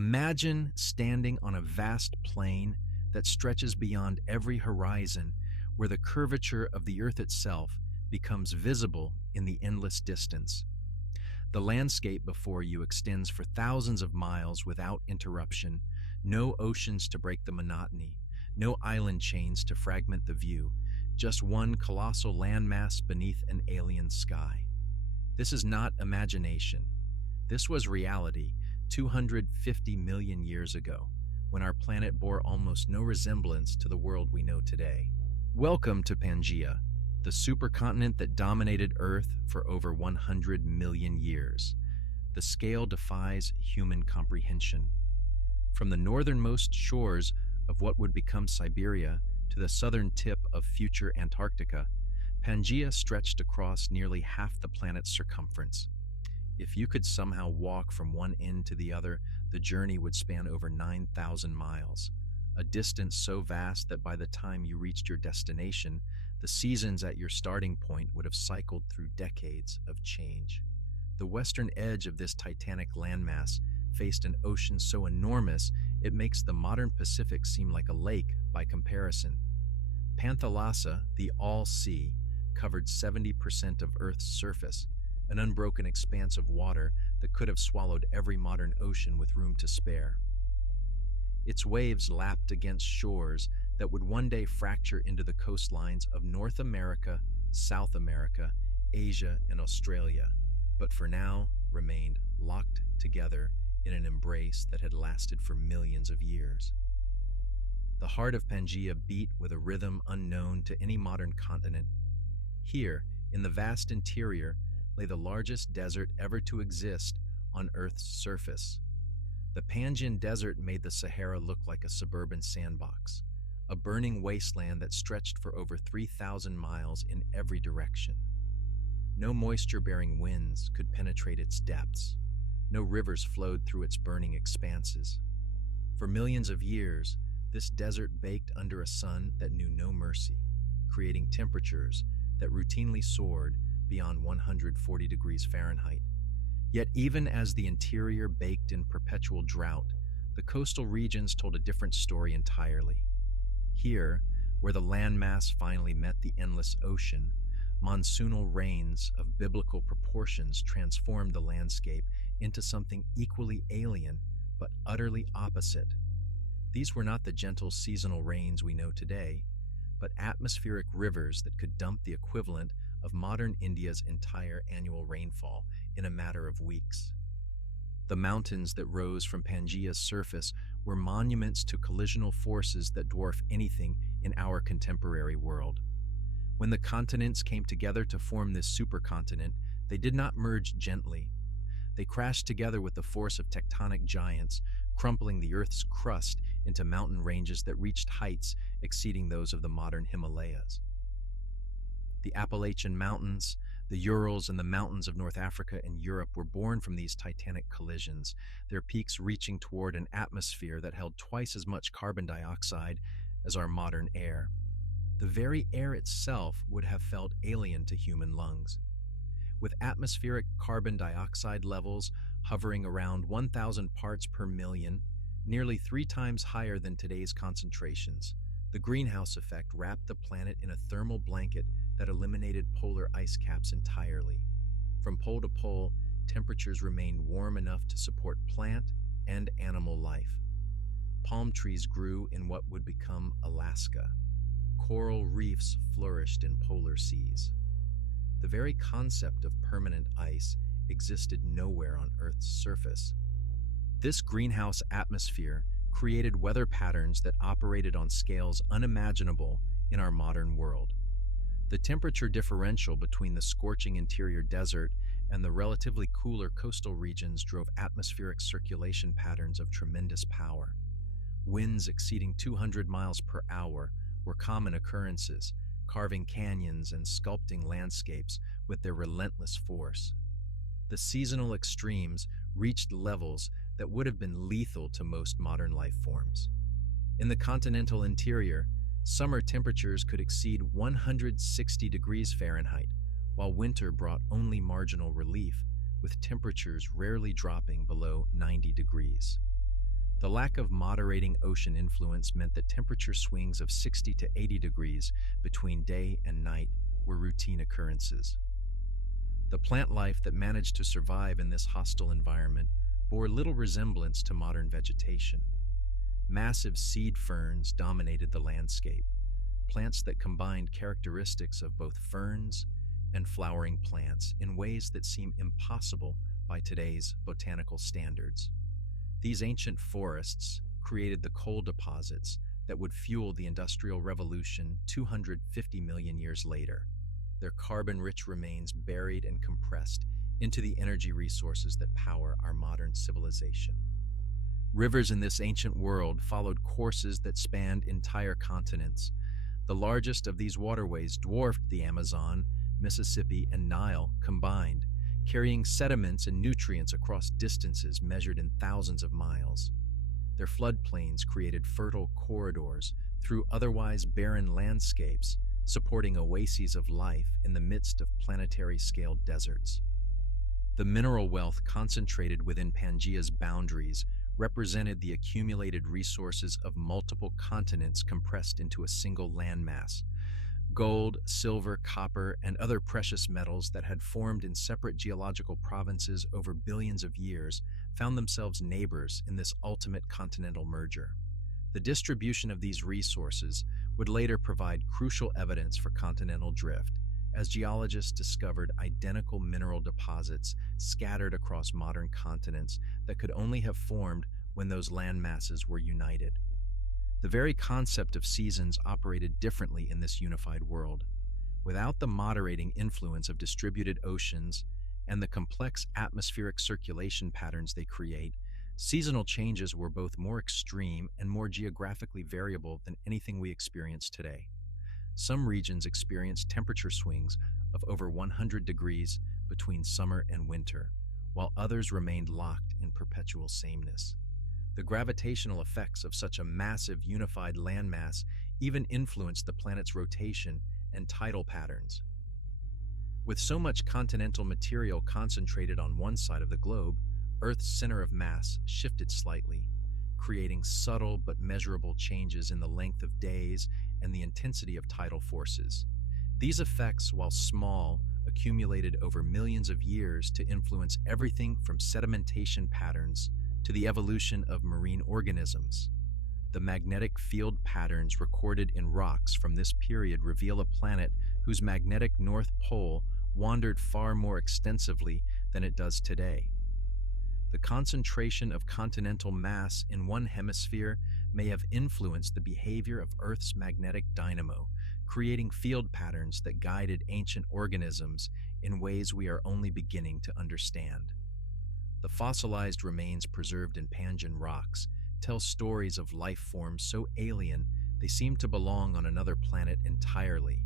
Imagine standing on a vast plain that stretches beyond every horizon, where the curvature of the earth itself becomes visible in the endless distance. The landscape before you extends for thousands of miles without interruption, no oceans to break the monotony, no island chains to fragment the view, just one colossal landmass beneath an alien sky. This is not imagination. This was reality 250 million years ago, when our planet bore almost no resemblance to the world we know today. Welcome to Pangea, the supercontinent that dominated Earth for over 100 million years. The scale defies human comprehension. From the northernmost shores of what would become Siberia to the southern tip of future Antarctica, Pangea stretched across nearly half the planet's circumference. If you could somehow walk from one end to the other, the journey would span over 9,000 miles, a distance so vast that by the time you reached your destination, the seasons at your starting point would have cycled through decades of change. The western edge of this titanic landmass faced an ocean so enormous it makes the modern Pacific seem like a lake by comparison. Panthalassa, the All-Sea, covered 70% of Earth's surface, an unbroken expanse of water that could have swallowed every modern ocean with room to spare. Its waves lapped against shores that would one day fracture into the coastlines of North America, South America, Asia, and Australia, but for now remained locked together in an embrace that had lasted for millions of years. The heart of Pangea beat with a rhythm unknown to any modern continent. Here, in the vast interior, lay the largest desert ever to exist on Earth's surface. The Pangean Desert made the Sahara look like a suburban sandbox, a burning wasteland that stretched for over 3,000 miles in every direction. No moisture-bearing winds could penetrate its depths. No rivers flowed through its burning expanses. For millions of years, this desert baked under a sun that knew no mercy, creating temperatures that routinely soared beyond 140 degrees Fahrenheit. Yet even as the interior baked in perpetual drought, the coastal regions told a different story entirely. Here, where the landmass finally met the endless ocean, monsoonal rains of biblical proportions transformed the landscape into something equally alien but utterly opposite. These were not the gentle seasonal rains we know today, but atmospheric rivers that could dump the equivalent of modern India's entire annual rainfall in a matter of weeks. The mountains that rose from Pangea's surface were monuments to collisional forces that dwarf anything in our contemporary world. When the continents came together to form this supercontinent, they did not merge gently. They crashed together with the force of tectonic giants, crumpling the Earth's crust into mountain ranges that reached heights exceeding those of the modern Himalayas. The Appalachian Mountains, the Urals, and the mountains of North Africa and Europe were born from these titanic collisions, their peaks reaching toward an atmosphere that held twice as much carbon dioxide as our modern air. The very air itself would have felt alien to human lungs. With atmospheric carbon dioxide levels hovering around 1,000 parts per million, nearly 3 times higher than today's concentrations, the greenhouse effect wrapped the planet in a thermal blanket that eliminated polar ice caps entirely. From pole to pole, temperatures remained warm enough to support plant and animal life. Palm trees grew in what would become Alaska. Coral reefs flourished in polar seas. The very concept of permanent ice existed nowhere on Earth's surface. This greenhouse atmosphere created weather patterns that operated on scales unimaginable in our modern world. The temperature differential between the scorching interior desert and the relatively cooler coastal regions drove atmospheric circulation patterns of tremendous power. Winds exceeding 200 miles per hour were common occurrences, carving canyons and sculpting landscapes with their relentless force. The seasonal extremes reached levels that would have been lethal to most modern life forms. In the continental interior, summer temperatures could exceed 160 degrees Fahrenheit, while winter brought only marginal relief, with temperatures rarely dropping below 90 degrees. The lack of moderating ocean influence meant that temperature swings of 60 to 80 degrees between day and night were routine occurrences. The plant life that managed to survive in this hostile environment bore little resemblance to modern vegetation. Massive seed ferns dominated the landscape, plants that combined characteristics of both ferns and flowering plants in ways that seem impossible by today's botanical standards. These ancient forests created the coal deposits that would fuel the Industrial Revolution 250 million years later, their carbon-rich remains buried and compressed into the energy resources that power our modern civilization. Rivers in this ancient world followed courses that spanned entire continents. The largest of these waterways dwarfed the Amazon, Mississippi, and Nile combined, carrying sediments and nutrients across distances measured in thousands of miles. Their floodplains created fertile corridors through otherwise barren landscapes, supporting oases of life in the midst of planetary-scale deserts. The mineral wealth concentrated within Pangea's boundaries represented the accumulated resources of multiple continents compressed into a single landmass. Gold, silver, copper, and other precious metals that had formed in separate geological provinces over billions of years found themselves neighbors in this ultimate continental merger. The distribution of these resources would later provide crucial evidence for continental drift, as geologists discovered identical mineral deposits scattered across modern continents that could only have formed when those land masses were united. The very concept of seasons operated differently in this unified world. Without the moderating influence of distributed oceans and the complex atmospheric circulation patterns they create, seasonal changes were both more extreme and more geographically variable than anything we experience today. Some regions experienced temperature swings of over 100 degrees between summer and winter, while others remained locked in perpetual sameness. The gravitational effects of such a massive unified landmass even influenced the planet's rotation and tidal patterns. With so much continental material concentrated on one side of the globe, Earth's center of mass shifted slightly, creating subtle but measurable changes in the length of days and the intensity of tidal forces. These effects, while small, accumulated over millions of years to influence everything from sedimentation patterns to the evolution of marine organisms. The magnetic field patterns recorded in rocks from this period reveal a planet whose magnetic north pole wandered far more extensively than it does today. The concentration of continental mass in one hemisphere may have influenced the behavior of Earth's magnetic dynamo, creating field patterns that guided ancient organisms in ways we are only beginning to understand. The fossilized remains preserved in Pangean rocks tell stories of life forms so alien they seem to belong on another planet entirely.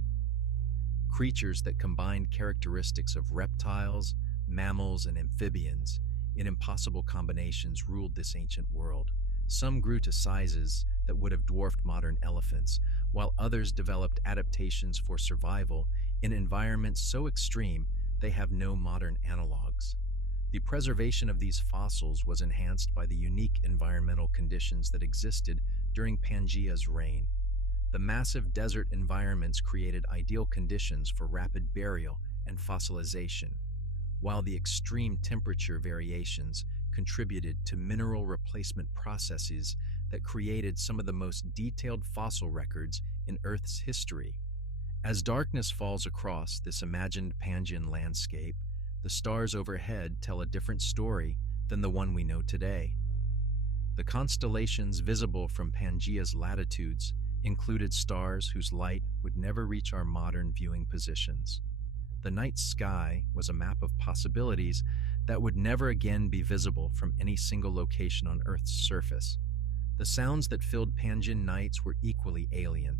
Creatures that combined characteristics of reptiles, mammals, and amphibians in impossible combinations ruled this ancient world. Some grew to sizes that would have dwarfed modern elephants, while others developed adaptations for survival in environments so extreme they have no modern analogs. The preservation of these fossils was enhanced by the unique environmental conditions that existed during Pangea's reign. The massive desert environments created ideal conditions for rapid burial and fossilization, while the extreme temperature variations contributed to mineral replacement processes that created some of the most detailed fossil records in Earth's history. As darkness falls across this imagined Pangean landscape, the stars overhead tell a different story than the one we know today. The constellations visible from Pangea's latitudes included stars whose light would never reach our modern viewing positions. The night sky was a map of possibilities that would never again be visible from any single location on Earth's surface. The sounds that filled Pangean nights were equally alien.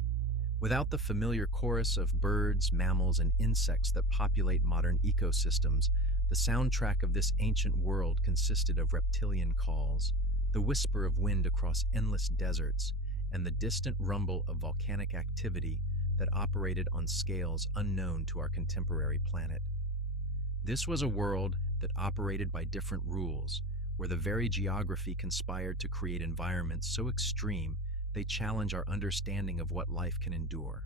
Without the familiar chorus of birds, mammals, and insects that populate modern ecosystems, the soundtrack of this ancient world consisted of reptilian calls, the whisper of wind across endless deserts, and the distant rumble of volcanic activity that operated on scales unknown to our contemporary planet. This was a world that operated by different rules, where the very geography conspired to create environments so extreme they challenge our understanding of what life can endure.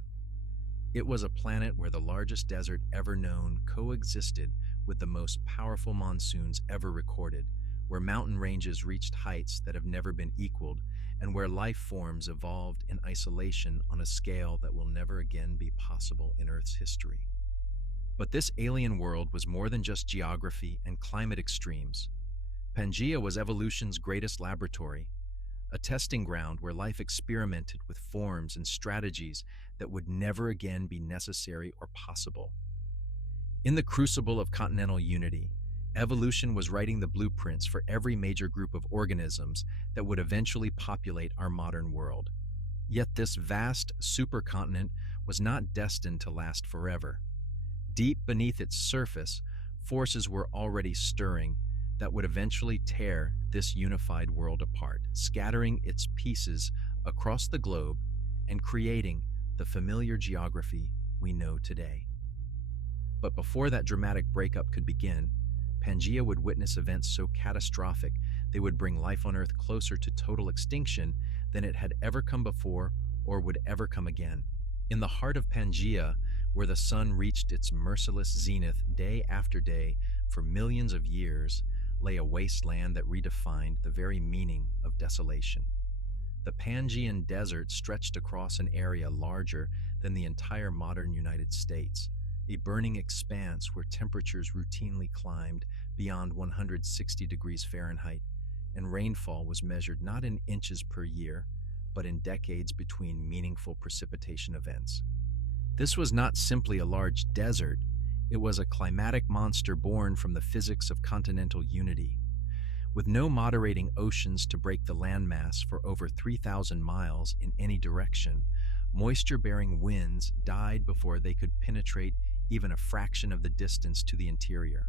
It was a planet where the largest desert ever known coexisted with the most powerful monsoons ever recorded, where mountain ranges reached heights that have never been equaled, and where life forms evolved in isolation on a scale that will never again be possible in Earth's history. But this alien world was more than just geography and climate extremes. Pangea was evolution's greatest laboratory, a testing ground where life experimented with forms and strategies that would never again be necessary or possible. In the crucible of continental unity, evolution was writing the blueprints for every major group of organisms that would eventually populate our modern world. Yet this vast supercontinent was not destined to last forever. Deep beneath its surface, forces were already stirring that would eventually tear this unified world apart, scattering its pieces across the globe and creating the familiar geography we know today. But before that dramatic breakup could begin, Pangea would witness events so catastrophic they would bring life on Earth closer to total extinction than it had ever come before or would ever come again. In the heart of Pangea, where the sun reached its merciless zenith day after day for millions of years, lay a wasteland that redefined the very meaning of desolation. The Pangean desert stretched across an area larger than the entire modern United States, a burning expanse where temperatures routinely climbed beyond 160 degrees Fahrenheit, and rainfall was measured not in inches per year, but in decades between meaningful precipitation events. This was not simply a large desert, it was a climatic monster born from the physics of continental unity. With no moderating oceans to break the landmass for over 3,000 miles in any direction, moisture-bearing winds died before they could penetrate even a fraction of the distance to the interior.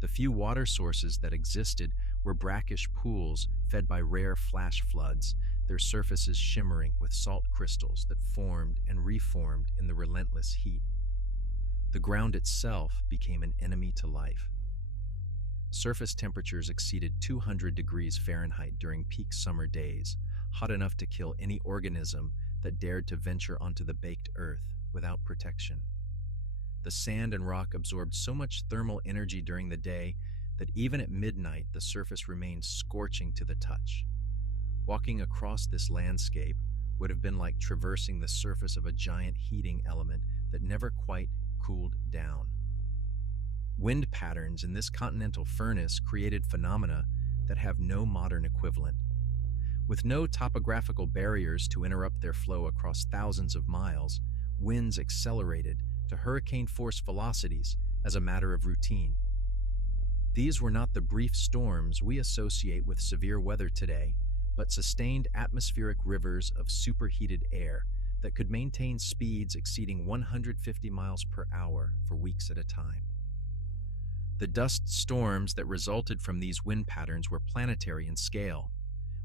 The few water sources that existed were brackish pools fed by rare flash floods, their surfaces shimmering with salt crystals that formed and reformed in the relentless heat. The ground itself became an enemy to life. Surface temperatures exceeded 200 degrees Fahrenheit during peak summer days, hot enough to kill any organism that dared to venture onto the baked earth without protection. The sand and rock absorbed so much thermal energy during the day that even at midnight the surface remained scorching to the touch. Walking across this landscape would have been like traversing the surface of a giant heating element that never quite cooled down. Wind patterns in this continental furnace created phenomena that have no modern equivalent. With no topographical barriers to interrupt their flow across thousands of miles, winds accelerated to hurricane-force velocities as a matter of routine. These were not the brief storms we associate with severe weather today, but sustained atmospheric rivers of superheated air that could maintain speeds exceeding 150 miles per hour for weeks at a time. The dust storms that resulted from these wind patterns were planetary in scale.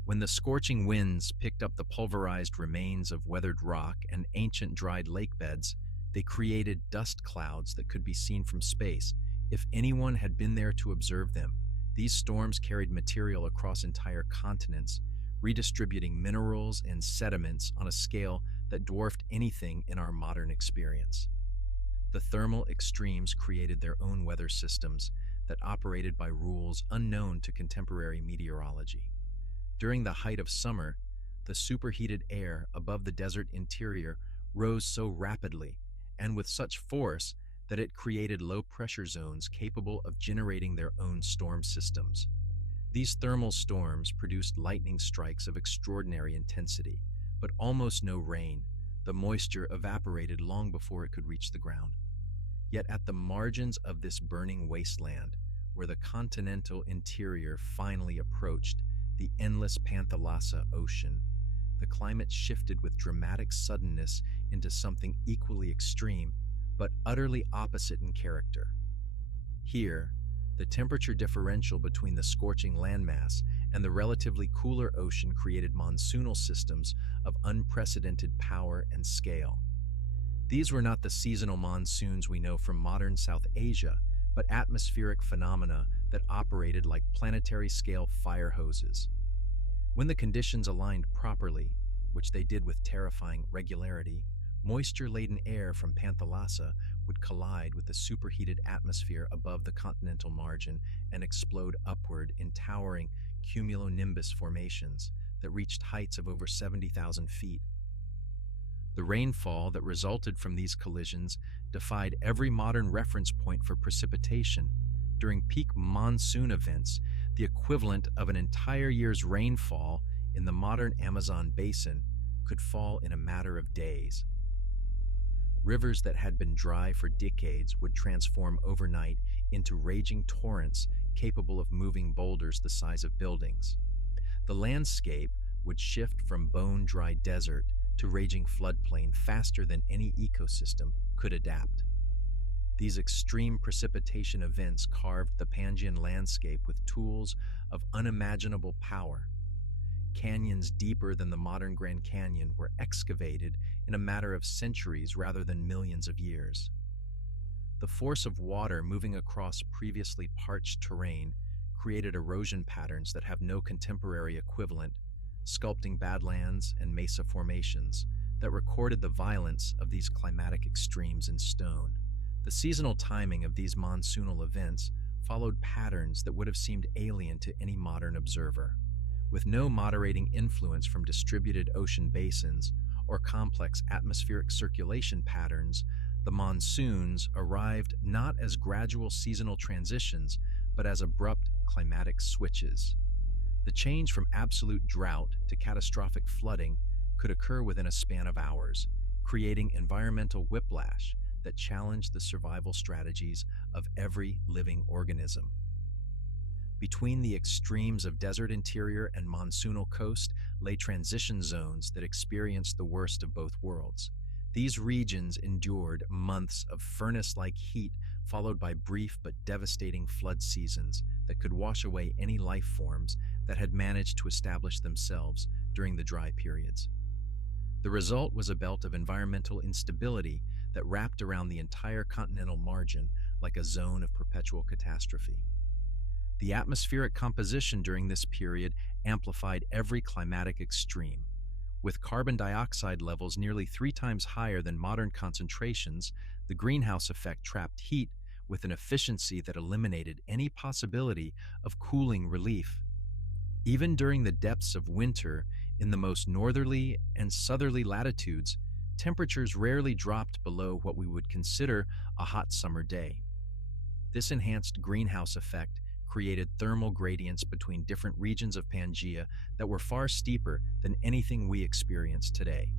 When the scorching winds picked up the pulverized remains of weathered rock and ancient dried lake beds, they created dust clouds that could be seen from space if anyone had been there to observe them. These storms carried material across entire continents, redistributing minerals and sediments on a scale that dwarfed anything in our modern experience. The thermal extremes created their own weather systems that operated by rules unknown to contemporary meteorology. During the height of summer, the superheated air above the desert interior rose so rapidly and with such force that it created low-pressure zones capable of generating their own storm systems. These thermal storms produced lightning strikes of extraordinary intensity, but almost no rain. The moisture evaporated long before it could reach the ground. Yet at the margins of this burning wasteland, where the continental interior finally approached the endless Panthalassa Ocean, the climate shifted with dramatic suddenness into something equally extreme, but utterly opposite in character. Here, the temperature differential between the scorching landmass and the relatively cooler ocean created monsoonal systems of unprecedented power and scale. These were not the seasonal monsoons we know from modern South Asia, but atmospheric phenomena that operated like planetary-scale fire hoses. When the conditions aligned properly, which they did with terrifying regularity, moisture-laden air from Panthalassa would collide with the superheated atmosphere above the continental margin and explode upward in towering cumulonimbus formations that reached heights of over 70,000 feet. The rainfall that resulted from these collisions defied every modern reference point for precipitation. During peak monsoon events, the equivalent of an entire year's rainfall in the modern Amazon basin could fall in a matter of days. Rivers that had been dry for decades would transform overnight into raging torrents capable of moving boulders the size of buildings. The landscape would shift from bone-dry desert to raging floodplain faster than any ecosystem could adapt. These extreme precipitation events carved the Pangean landscape with tools of unimaginable power. Canyons deeper than the modern Grand Canyon were excavated in a matter of centuries rather than millions of years. The force of water moving across previously parched terrain created erosion patterns that have no contemporary equivalent, sculpting badlands and mesa formations that recorded the violence of these climatic extremes in stone. The seasonal timing of these monsoonal events followed patterns that would have seemed alien to any modern observer. With no moderating influence from distributed ocean basins or complex atmospheric circulation patterns, the monsoons arrived not as gradual seasonal transitions, but as abrupt climatic switches. The change from absolute drought to catastrophic flooding could occur within a span of hours, creating environmental whiplash that challenged the survival strategies of every living organism. Between the extremes of desert interior and monsoonal coast lay transition zones that experienced the worst of both worlds. These regions endured months of furnace-like heat followed by brief but devastating flood seasons that could wash away any life forms that had managed to establish themselves during the dry periods. The result was a belt of environmental instability that wrapped around the entire continental margin like a zone of perpetual catastrophe. The atmospheric composition during this period amplified every climatic extreme. With carbon dioxide levels nearly 3 times higher than modern concentrations, the greenhouse effect trapped heat with an efficiency that eliminated any possibility of cooling relief. Even during the depths of winter, in the most northerly and southerly latitudes, temperatures rarely dropped below what we would consider a hot summer day. This enhanced greenhouse effect created thermal gradients between different regions of Pangea that were far steeper than anything we experience today.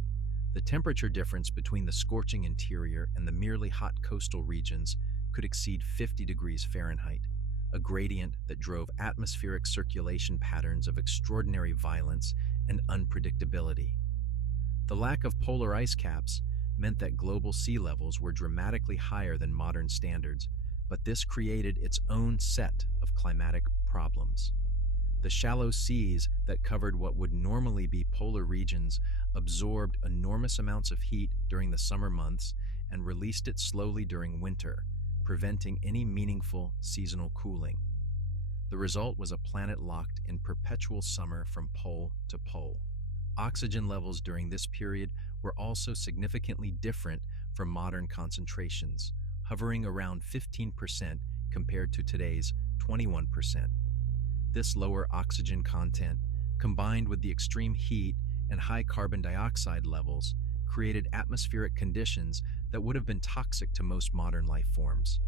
The temperature difference between the scorching interior and the merely hot coastal regions could exceed 50 degrees Fahrenheit, a gradient that drove atmospheric circulation patterns of extraordinary violence and unpredictability. The lack of polar ice caps meant that global sea levels were dramatically higher than modern standards, but this created its own set of climatic problems. The shallow seas that covered what would normally be polar regions absorbed enormous amounts of heat during the summer months and released it slowly during winter, preventing any meaningful seasonal cooling. The result was a planet locked in perpetual summer from pole to pole. Oxygen levels during this period were also significantly different from modern concentrations, hovering around 15% compared to today's 21%. This lower oxygen content, combined with the extreme heat and high carbon dioxide levels, created atmospheric conditions that would have been toxic to most modern life forms.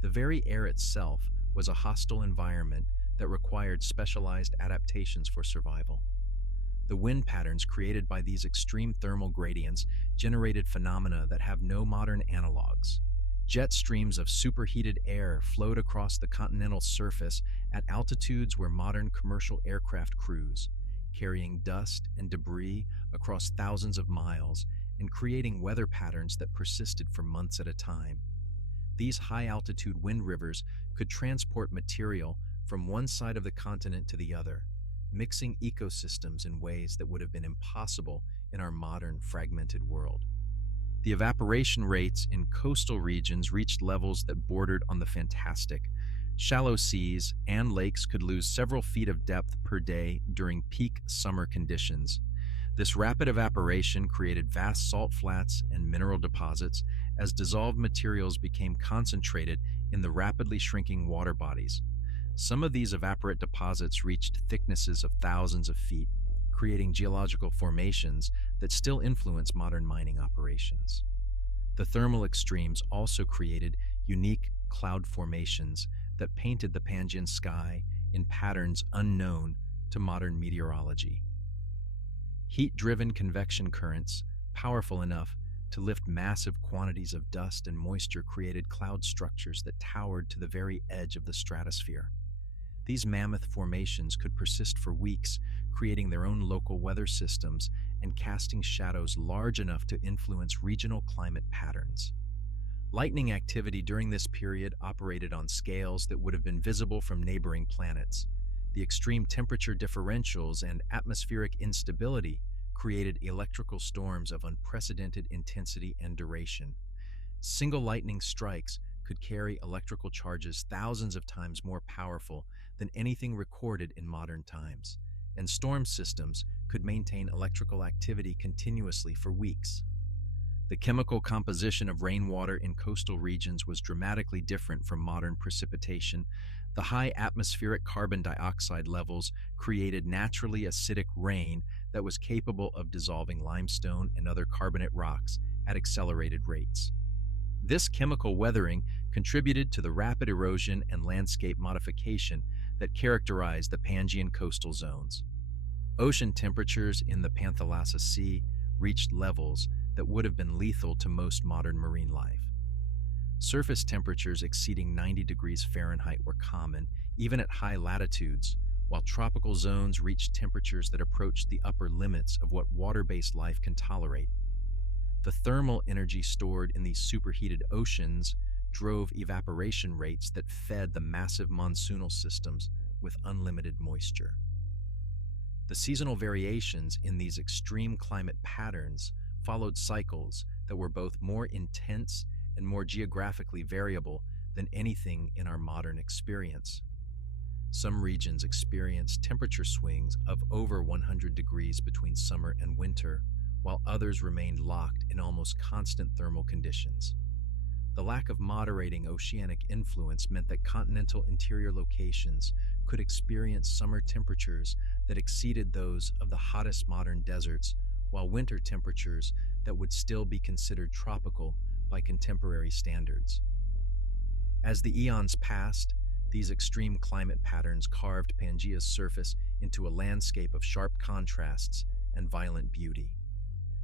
The very air itself was a hostile environment that required specialized adaptations for survival. The wind patterns created by these extreme thermal gradients generated phenomena that have no modern analogs. Jet streams of superheated air flowed across the continental surface at altitudes where modern commercial aircraft cruise, carrying dust and debris across thousands of miles and creating weather patterns that persisted for months at a time. These high-altitude wind rivers could transport material from one side of the continent to the other, mixing ecosystems in ways that would have been impossible in our modern fragmented world. The evaporation rates in coastal regions reached levels that bordered on the fantastic, Shallow seas and lakes could lose several feet of depth per day during peak summer conditions. This rapid evaporation created vast salt flats and mineral deposits as dissolved materials became concentrated in the rapidly shrinking water bodies. Some of these evaporate deposits reached thicknesses of thousands of feet, creating geological formations that still influence modern mining operations. The thermal extremes also created unique cloud formations that painted the Pangean sky in patterns unknown to modern meteorology. Heat-driven convection currents, powerful enough to lift massive quantities of dust and moisture, created cloud structures that towered to the very edge of the stratosphere. These mammoth formations could persist for weeks, creating their own local weather systems and casting shadows large enough to influence regional climate patterns. Lightning activity during this period operated on scales that would have been visible from neighboring planets. The extreme temperature differentials and atmospheric instability created electrical storms of unprecedented intensity and duration. Single lightning strikes could carry electrical charges thousands of times more powerful than anything recorded in modern times, and storm systems could maintain electrical activity continuously for weeks. The chemical composition of rainwater in coastal regions was dramatically different from modern precipitation. The high atmospheric carbon dioxide levels created naturally acidic rain that was capable of dissolving limestone and other carbonate rocks at accelerated rates. This chemical weathering contributed to the rapid erosion and landscape modification that characterized the Pangean coastal zones. Ocean temperatures in the Panthalassa Sea reached levels that would have been lethal to most modern marine life. Surface temperatures exceeding 90 degrees Fahrenheit were common, even at high latitudes, while tropical zones reached temperatures that approached the upper limits of what water-based life can tolerate. The thermal energy stored in these superheated oceans drove evaporation rates that fed the massive monsoonal systems with unlimited moisture. The seasonal variations in these extreme climate patterns followed cycles that were both more intense and more geographically variable than anything in our modern experience. Some regions experienced temperature swings of over 100 degrees between summer and winter, while others remained locked in almost constant thermal conditions. The lack of moderating oceanic influence meant that continental interior locations could experience summer temperatures that exceeded those of the hottest modern deserts, while winter temperatures that would still be considered tropical by contemporary standards. As the eons passed, these extreme climate patterns carved Pangea's surface into a landscape of sharp contrasts and violent beauty.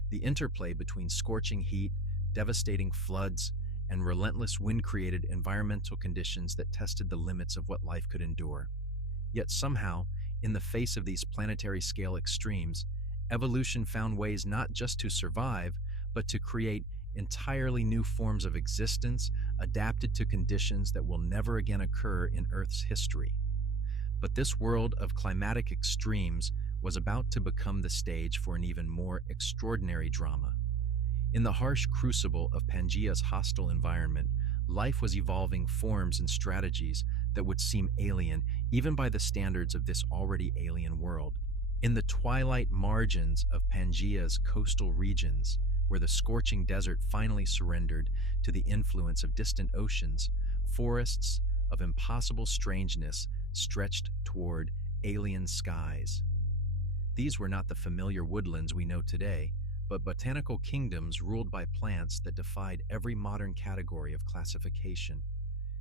The interplay between scorching heat, devastating floods, and relentless wind created environmental conditions that tested the limits of what life could endure. Yet somehow, in the face of these planetary scale extremes, evolution found ways not just to survive, but to create entirely new forms of existence adapted to conditions that will never again occur in Earth's history. But this world of climatic extremes was about to become the stage for an even more extraordinary drama. In the harsh crucible of Pangea's hostile environment, life was evolving forms and strategies that would seem alien even by the standards of this already alien world. In the twilight margins of Pangea's coastal regions, where the scorching desert finally surrendered to the influence of distant oceans, forests of impossible strangeness stretched toward alien skies. These were not the familiar woodlands we know today, but botanical kingdoms ruled by plants that defied every modern category of classification.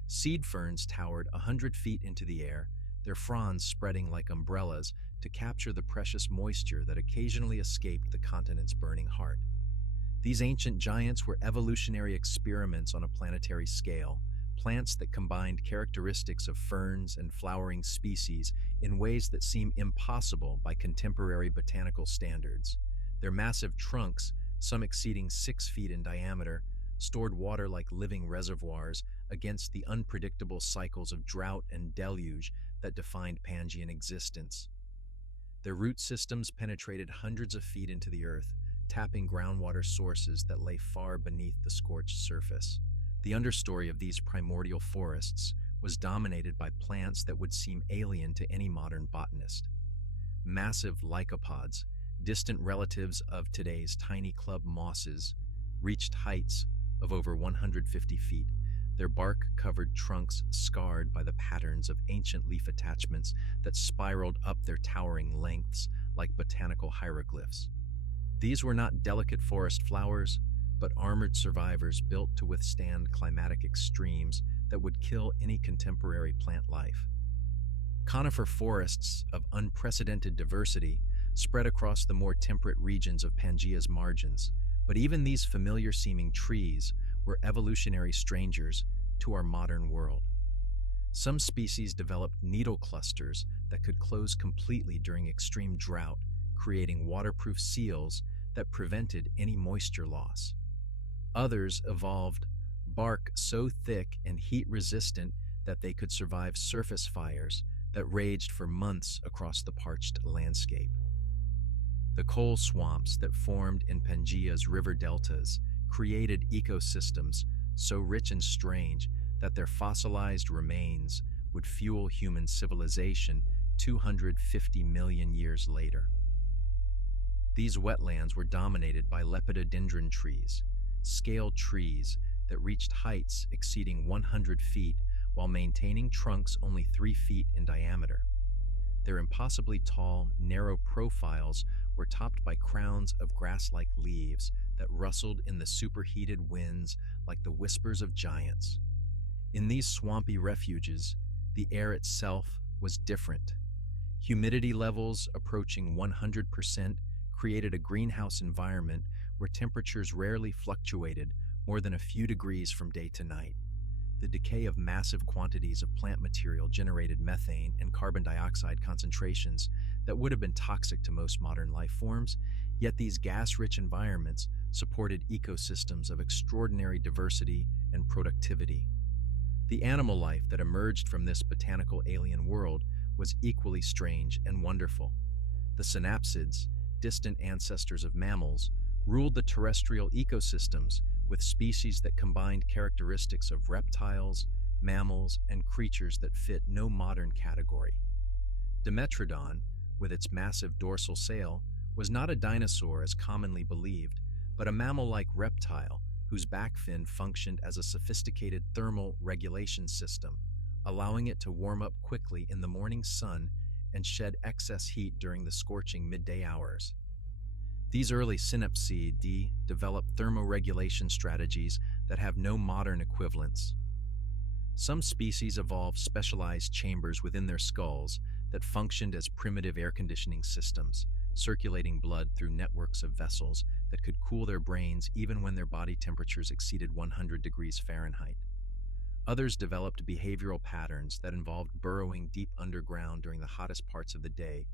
Seed ferns towered 100 feet into the air, their fronds spreading like umbrellas to capture the precious moisture that occasionally escaped the continent's burning heart. These ancient giants were evolutionary experiments on a planetary scale, plants that combined characteristics of ferns and flowering species in ways that seem impossible by contemporary botanical standards. Their massive trunks, some exceeding 6 feet in diameter, stored water like living reservoirs against the unpredictable cycles of drought and deluge that defined Pangean existence. Their root systems penetrated hundreds of feet into the earth, tapping groundwater sources that lay far beneath the scorched surface. The understory of these primordial forests was dominated by plants that would seem alien to any modern botanist. Massive lycopods, distant relatives of today's tiny club mosses, reached heights of over 150 feet, their bark-covered trunks scarred by the patterns of ancient leaf attachments that spiraled up their towering lengths like botanical hieroglyphs. These were not delicate forest flowers, but armored survivors built to withstand climatic extremes that would kill any contemporary plant life. Conifer forests of unprecedented diversity spread across the more temperate regions of Pangea's margins, but even these familiar-seeming trees were evolutionary strangers to our modern world. Some species developed needle clusters that could close completely during extreme drought, creating waterproof seals that prevented any moisture loss. Others evolved bark so thick and heat-resistant that they could survive surface fires that raged for months across the parched landscape. The coal swamps that formed in Pangea's river deltas created ecosystems so rich and strange that their fossilized remains would fuel human civilization 250 million years later. These wetlands were dominated by lepidodendron trees, scaled trees that reached heights exceeding 100 feet while maintaining trunks only 3 feet in diameter. Their impossibly tall, narrow profiles were topped by crowns of grass-like leaves that rustled in the superheated winds like the whispers of giants. In these swampy refuges, the air itself was different. Humidity levels approaching 100% created a greenhouse environment where temperatures rarely fluctuated more than a few degrees from day to night. The decay of massive quantities of plant material generated methane and carbon dioxide concentrations that would have been toxic to most modern life forms, yet these gas-rich environments supported ecosystems of extraordinary diversity and productivity. The animal life that emerged from this botanical alien world was equally strange and wonderful. The synapsids, distant ancestors of mammals, ruled the terrestrial ecosystems with species that combined characteristics of reptiles, mammals, and creatures that fit no modern category. Dimetrodon, with its massive dorsal sail, was not a dinosaur as commonly believed, but a mammal-like reptile whose back fin functioned as a sophisticated thermal regulation system, allowing it to warm up quickly in the morning sun and shed excess heat during the scorching midday hours. These early Synapsidae developed thermoregulation strategies that have no modern equivalents. Some species evolved specialized chambers within their skulls that functioned as primitive air conditioning systems, circulating blood through networks of vessels that could cool their brains even when their body temperatures exceeded 100 degrees Fahrenheit. Others developed behavioral patterns that involved burrowing deep underground during the hottest parts of the day,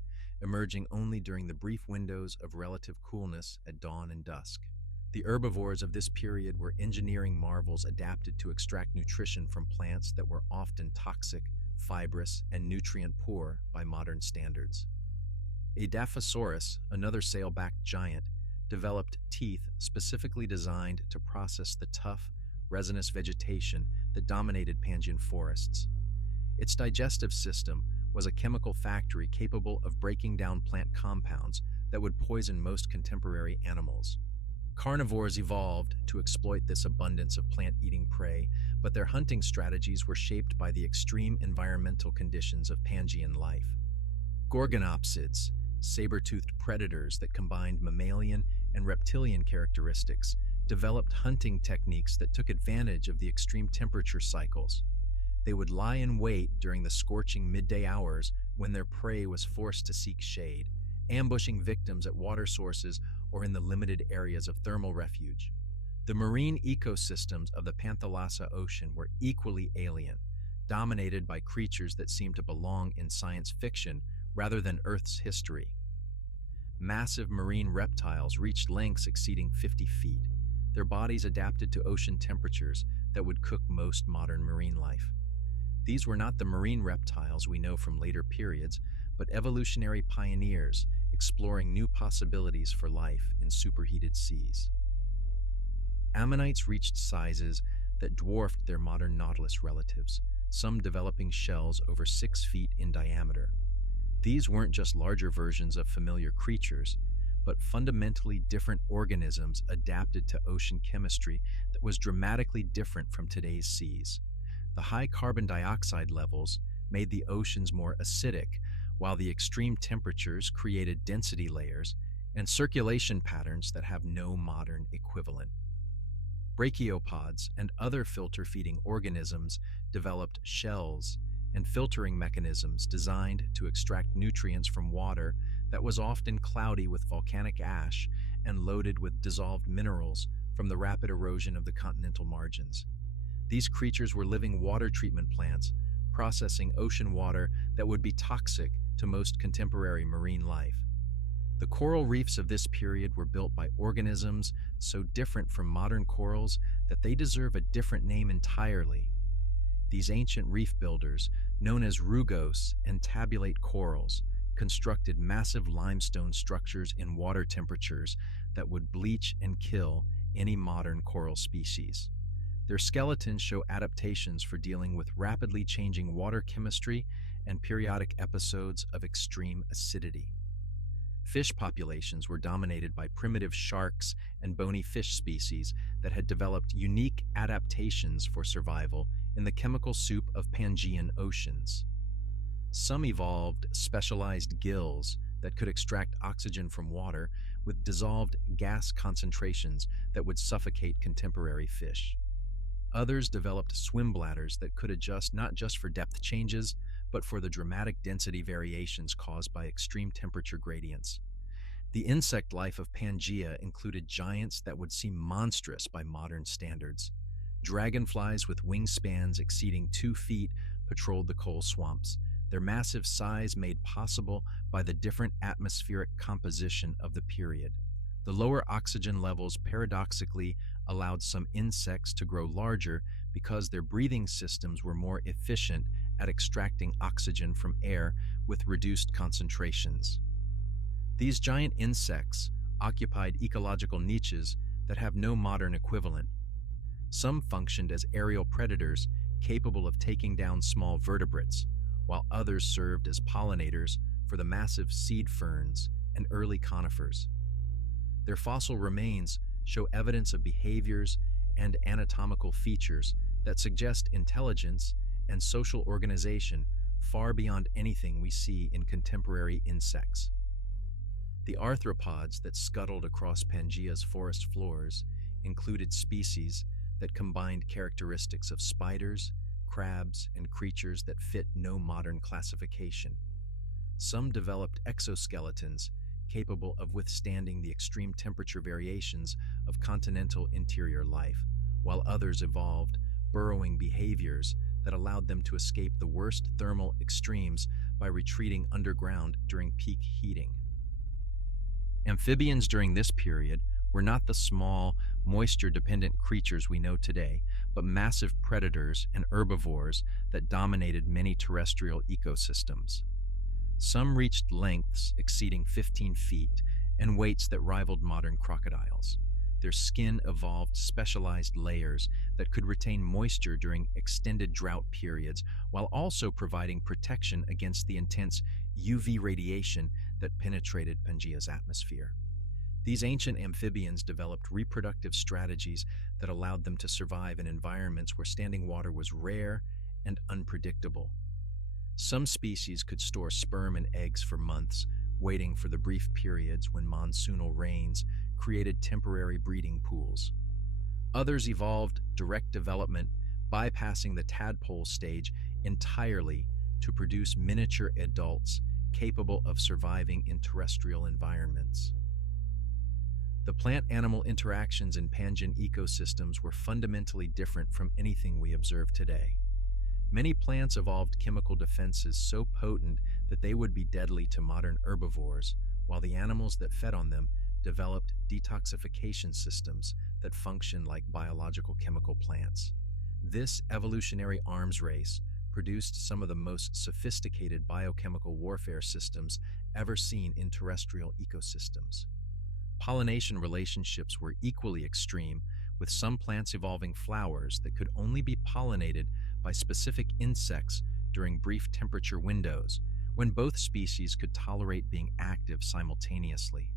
emerging only during the brief windows of relative coolness at dawn and dusk. The herbivores of this period were engineering marvels adapted to extract nutrition from plants that were often toxic, fibrous, and nutrient-poor by modern standards. Edaphosaurus, another sail-backed giant, developed teeth specifically designed to process the tough, resinous vegetation that dominated Pangean forests. Its digestive system was a chemical factory capable of breaking down plant compounds that would poison most contemporary animals. Carnivores evolved to exploit this abundance of plant-eating prey, but their hunting strategies were shaped by the extreme environmental conditions of Pangean life. Gorgonopsids, saber-toothed predators that combined mammalian and reptilian characteristics, developed hunting techniques that took advantage of the extreme temperature cycles. They would lie in wait during the scorching midday hours when their prey was forced to seek shade, ambushing victims at water sources or in the limited areas of thermal refuge. The marine ecosystems of the Panthalassa Ocean were equally alien, dominated by creatures that seemed to belong in science fiction rather than Earth's history. Massive marine reptiles reached lengths exceeding 50 feet, their bodies adapted to ocean temperatures that would cook most modern marine life. These were not the marine reptiles we know from later periods, but evolutionary pioneers exploring new possibilities for life in superheated seas. Ammonites reached sizes that dwarfed their modern nautilus relatives, some developing shells over 6 feet in diameter. These weren't just larger versions of familiar creatures, but fundamentally different organisms adapted to ocean chemistry that was dramatically different from today's seas. The high carbon dioxide levels made the oceans more acidic, while the extreme temperatures created density layers and circulation patterns that have no modern equivalent. Brachiopods and other filter-feeding organisms developed shells and filtering mechanisms designed to extract nutrients from water that was often cloudy with volcanic ash and loaded with dissolved minerals from the rapid erosion of the continental margins. These creatures were living water treatment plants, processing ocean water that would be toxic to most contemporary marine life. The coral reefs of this period were built by organisms so different from modern corals that they deserve a different name entirely. These ancient reef builders, known as rugose and tabulate corals, constructed massive limestone structures in water temperatures that would bleach and kill any modern coral species. Their skeletons show adaptations for dealing with rapidly changing water chemistry and periodic episodes of extreme acidity. Fish populations were dominated by primitive sharks and bony fish species that had developed unique adaptations for survival in the chemical soup of Pangean oceans. Some evolved specialized gills that could extract oxygen from water with dissolved gas concentrations that would suffocate contemporary fish. Others developed swim bladders that could adjust not just for depth changes, but for the dramatic density variations caused by extreme temperature gradients. The insect life of Pangea included giants that would seem monstrous by modern standards. Dragonflies with wingspans exceeding 2 feet patrolled the coal swamps, their massive size made possible by the different atmospheric composition of the period. The lower oxygen levels paradoxically allowed some insects to grow larger because their breathing systems were more efficient at extracting oxygen from air with reduced concentrations. These giant insects occupied ecological niches that have no modern equivalent. Some functioned as aerial predators capable of taking down small vertebrates, while others served as pollinators for the massive seed ferns and early conifers. Their fossil remains show evidence of behaviors and anatomical features that suggest intelligence and social organization far beyond anything we see in contemporary insects. The arthropods that scuttled across Pangea's forest floors included species that combined characteristics of spiders, crabs, and creatures that fit no modern classification. Some developed exoskeletons capable of withstanding the extreme temperature variations of continental interior life, while others evolved burrowing behaviors that allowed them to escape the worst thermal extremes by retreating underground during peak heating. Amphibians during this period were not the small, moisture-dependent creatures we know today, but massive predators and herbivores that dominated many terrestrial ecosystems. Some reached lengths exceeding 15 feet and weights that rivaled modern crocodiles. Their skin evolved specialized layers that could retain moisture during extended drought periods, while also providing protection against the intense UV radiation that penetrated Pangea's atmosphere. These ancient amphibians developed reproductive strategies that allowed them to survive in environments where standing water was rare and unpredictable. Some species could store sperm and eggs for months, waiting for the brief periods when monsoonal rains created temporary breeding pools. Others evolved direct development, bypassing the tadpole stage entirely to produce miniature adults capable of surviving in terrestrial environments. The plant-animal interactions in Pangean ecosystems were fundamentally different from anything we observe today. Many plants evolved chemical defenses so potent that they would be deadly to modern herbivores, while the animals that fed on them developed detoxification systems that function like biological chemical plants. This evolutionary arms race produced some of the most sophisticated biochemical warfare systems ever seen in terrestrial ecosystems. Pollination relationships were equally extreme, with some plants evolving flowers that could only be pollinated by specific insects during brief temperature windows, when both species could tolerate being active simultaneously.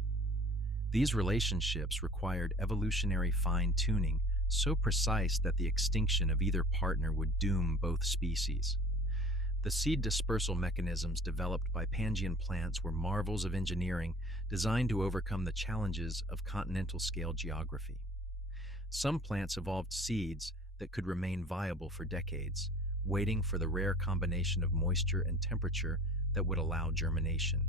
These relationships required evolutionary fine-tuning so precise that the extinction of either partner would doom both species. The seed dispersal mechanisms developed by Pangean plants were marvels of engineering designed to overcome the challenges of continental scale geography. Some plants evolved seeds that could remain viable for decades, waiting for the rare combination of moisture and temperature that would allow germination.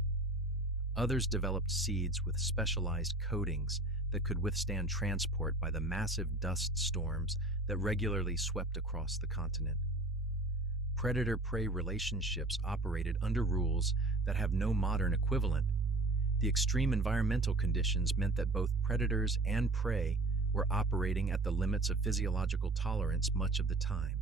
Others developed seeds with specialized coatings that could withstand transport by the massive dust storms that regularly swept across the continent. Predator-prey relationships operated under rules that have no modern equivalent. The extreme environmental conditions meant that both predators and prey were operating at the limits of physiological tolerance much of the time.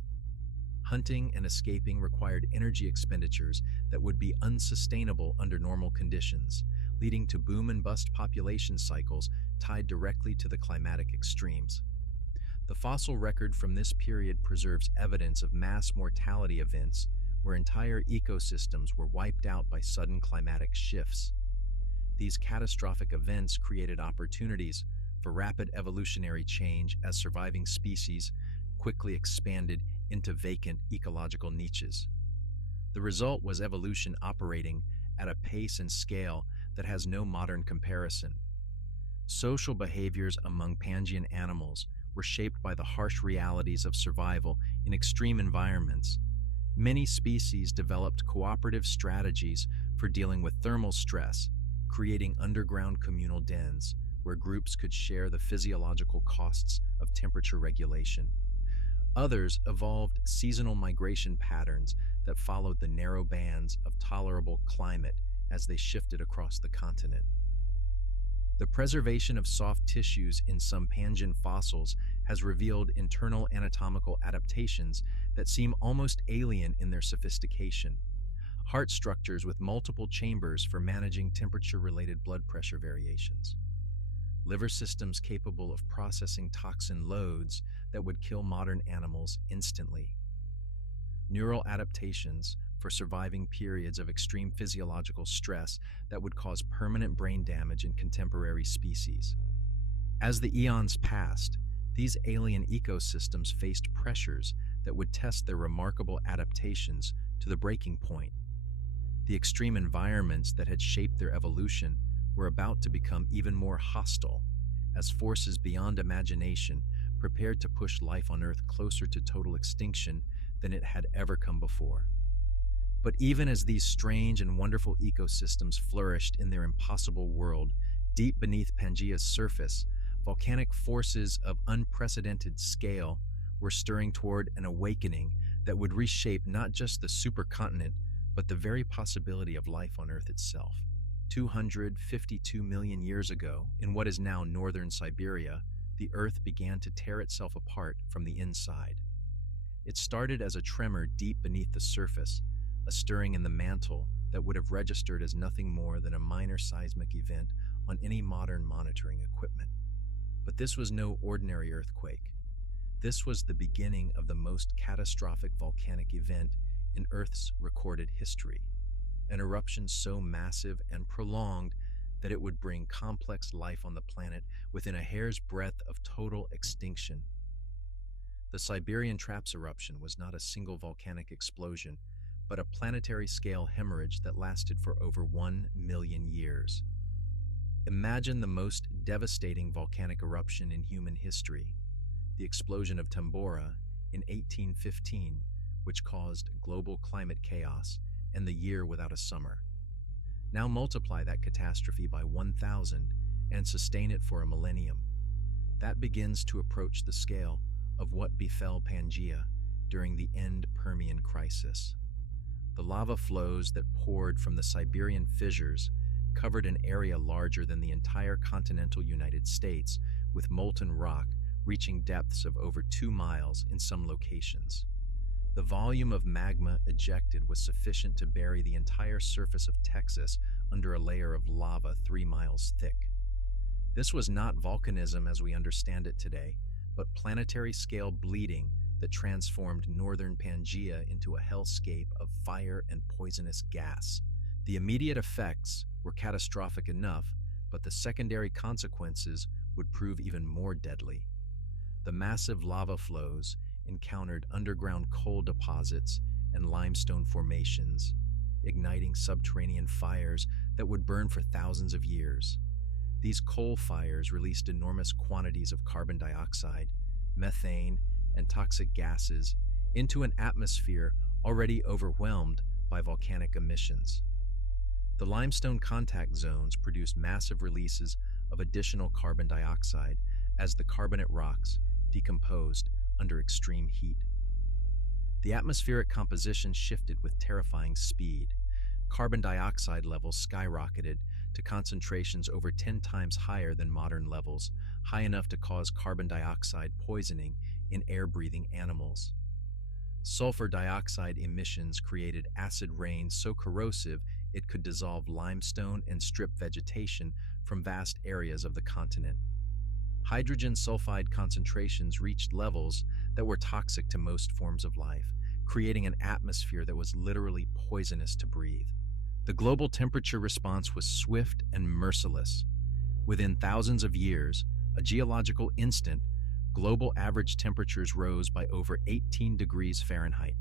Hunting and escaping required energy expenditures that would be unsustainable under normal conditions, leading to boom and bust population cycles tied directly to the climatic extremes. The fossil record from this period preserves evidence of mass mortality events where entire ecosystems were wiped out by sudden climatic shifts. These catastrophic events created opportunities for rapid evolutionary change as surviving species quickly expanded into vacant ecological niches. The result was evolution operating at a pace and scale that has no modern comparison. Social behaviors among Pangean animals were shaped by the harsh realities of survival in extreme environments. Many species developed cooperative strategies for dealing with thermal stress, creating underground communal dens where groups could share the physiological costs of temperature regulation. Others evolved seasonal migration patterns that followed the narrow bands of tolerable climate as they shifted across the continent. The preservation of soft tissues in some Pangean fossils has revealed internal anatomical adaptations that seem almost alien in their sophistication. Heart structures with multiple chambers for managing temperature-related blood pressure variations. Liver systems capable of processing toxin loads that would kill modern animals instantly. Neural adaptations for surviving periods of extreme physiological stress that would cause permanent brain damage in contemporary species. As the eons passed, these alien ecosystems faced pressures that would test their remarkable adaptations to the breaking point. The extreme environments that had shaped their evolution were about to become even more hostile as forces beyond imagination prepared to push life on Earth closer to total extinction than it had ever come before. But even as these strange and wonderful ecosystems flourished in their impossible world, deep beneath Pangea's surface, volcanic forces of unprecedented scale were stirring toward an awakening that would reshape not just the supercontinent, but the very possibility of life on Earth itself. 252 million years ago, in what is now northern Siberia, the Earth began to tear itself apart from the inside. It started as a tremor deep beneath the surface, a stirring in the mantle that would have registered as nothing more than a minor seismic event on any modern monitoring equipment. But this was no ordinary earthquake. This was the beginning of the most catastrophic volcanic event in Earth's recorded history, an eruption so massive and prolonged that it would bring complex life on the planet within a hair's breadth of total extinction. The Siberian Traps eruption was not a single volcanic explosion, but a planetary-scale hemorrhage that lasted for over 1 million years. Imagine the most devastating volcanic eruption in human history, the explosion of Tambora in 1815, which caused global climate chaos and the year without a summer. Now multiply that catastrophe by 1,000 and sustain it for a millennium. That begins to approach the scale of what befell Pangea during the end Permian crisis. The lava flows that poured from the Siberian fissures covered an area larger than the entire continental United States, with molten rock reaching depths of over 2 miles in some locations. The volume of magma ejected was sufficient to bury the entire surface of Texas under a layer of lava 3 miles thick. This was not volcanism as we understand it today, but planetary-scale bleeding that transformed northern Pangea into a hellscape of fire and poisonous gas. The immediate effects were catastrophic enough, but the secondary consequences would prove even more deadly. The massive lava flows encountered underground coal deposits and limestone formations, igniting subterranean fires that would burn for thousands of years. These coal fires released enormous quantities of carbon dioxide, methane, and toxic gases into an atmosphere already overwhelmed by volcanic emissions. The limestone contact zones produced massive releases of additional carbon dioxide as the carbonate rocks decomposed under extreme heat. The atmospheric composition shifted with terrifying speed. Carbon dioxide levels skyrocketed to concentrations over 10 times higher than modern levels, high enough to cause carbon dioxide poisoning in air-breathing animals. Sulfur dioxide emissions created acid rain so corrosive it could dissolve limestone and strip vegetation from vast areas of the continent. Hydrogen sulfide concentrations reached levels that were toxic to most forms of life, creating an atmosphere that was literally poisonous to breathe. The global temperature response was swift and merciless. Within thousands of years, a geological instant, global average temperatures rose by over 18 degrees Fahrenheit.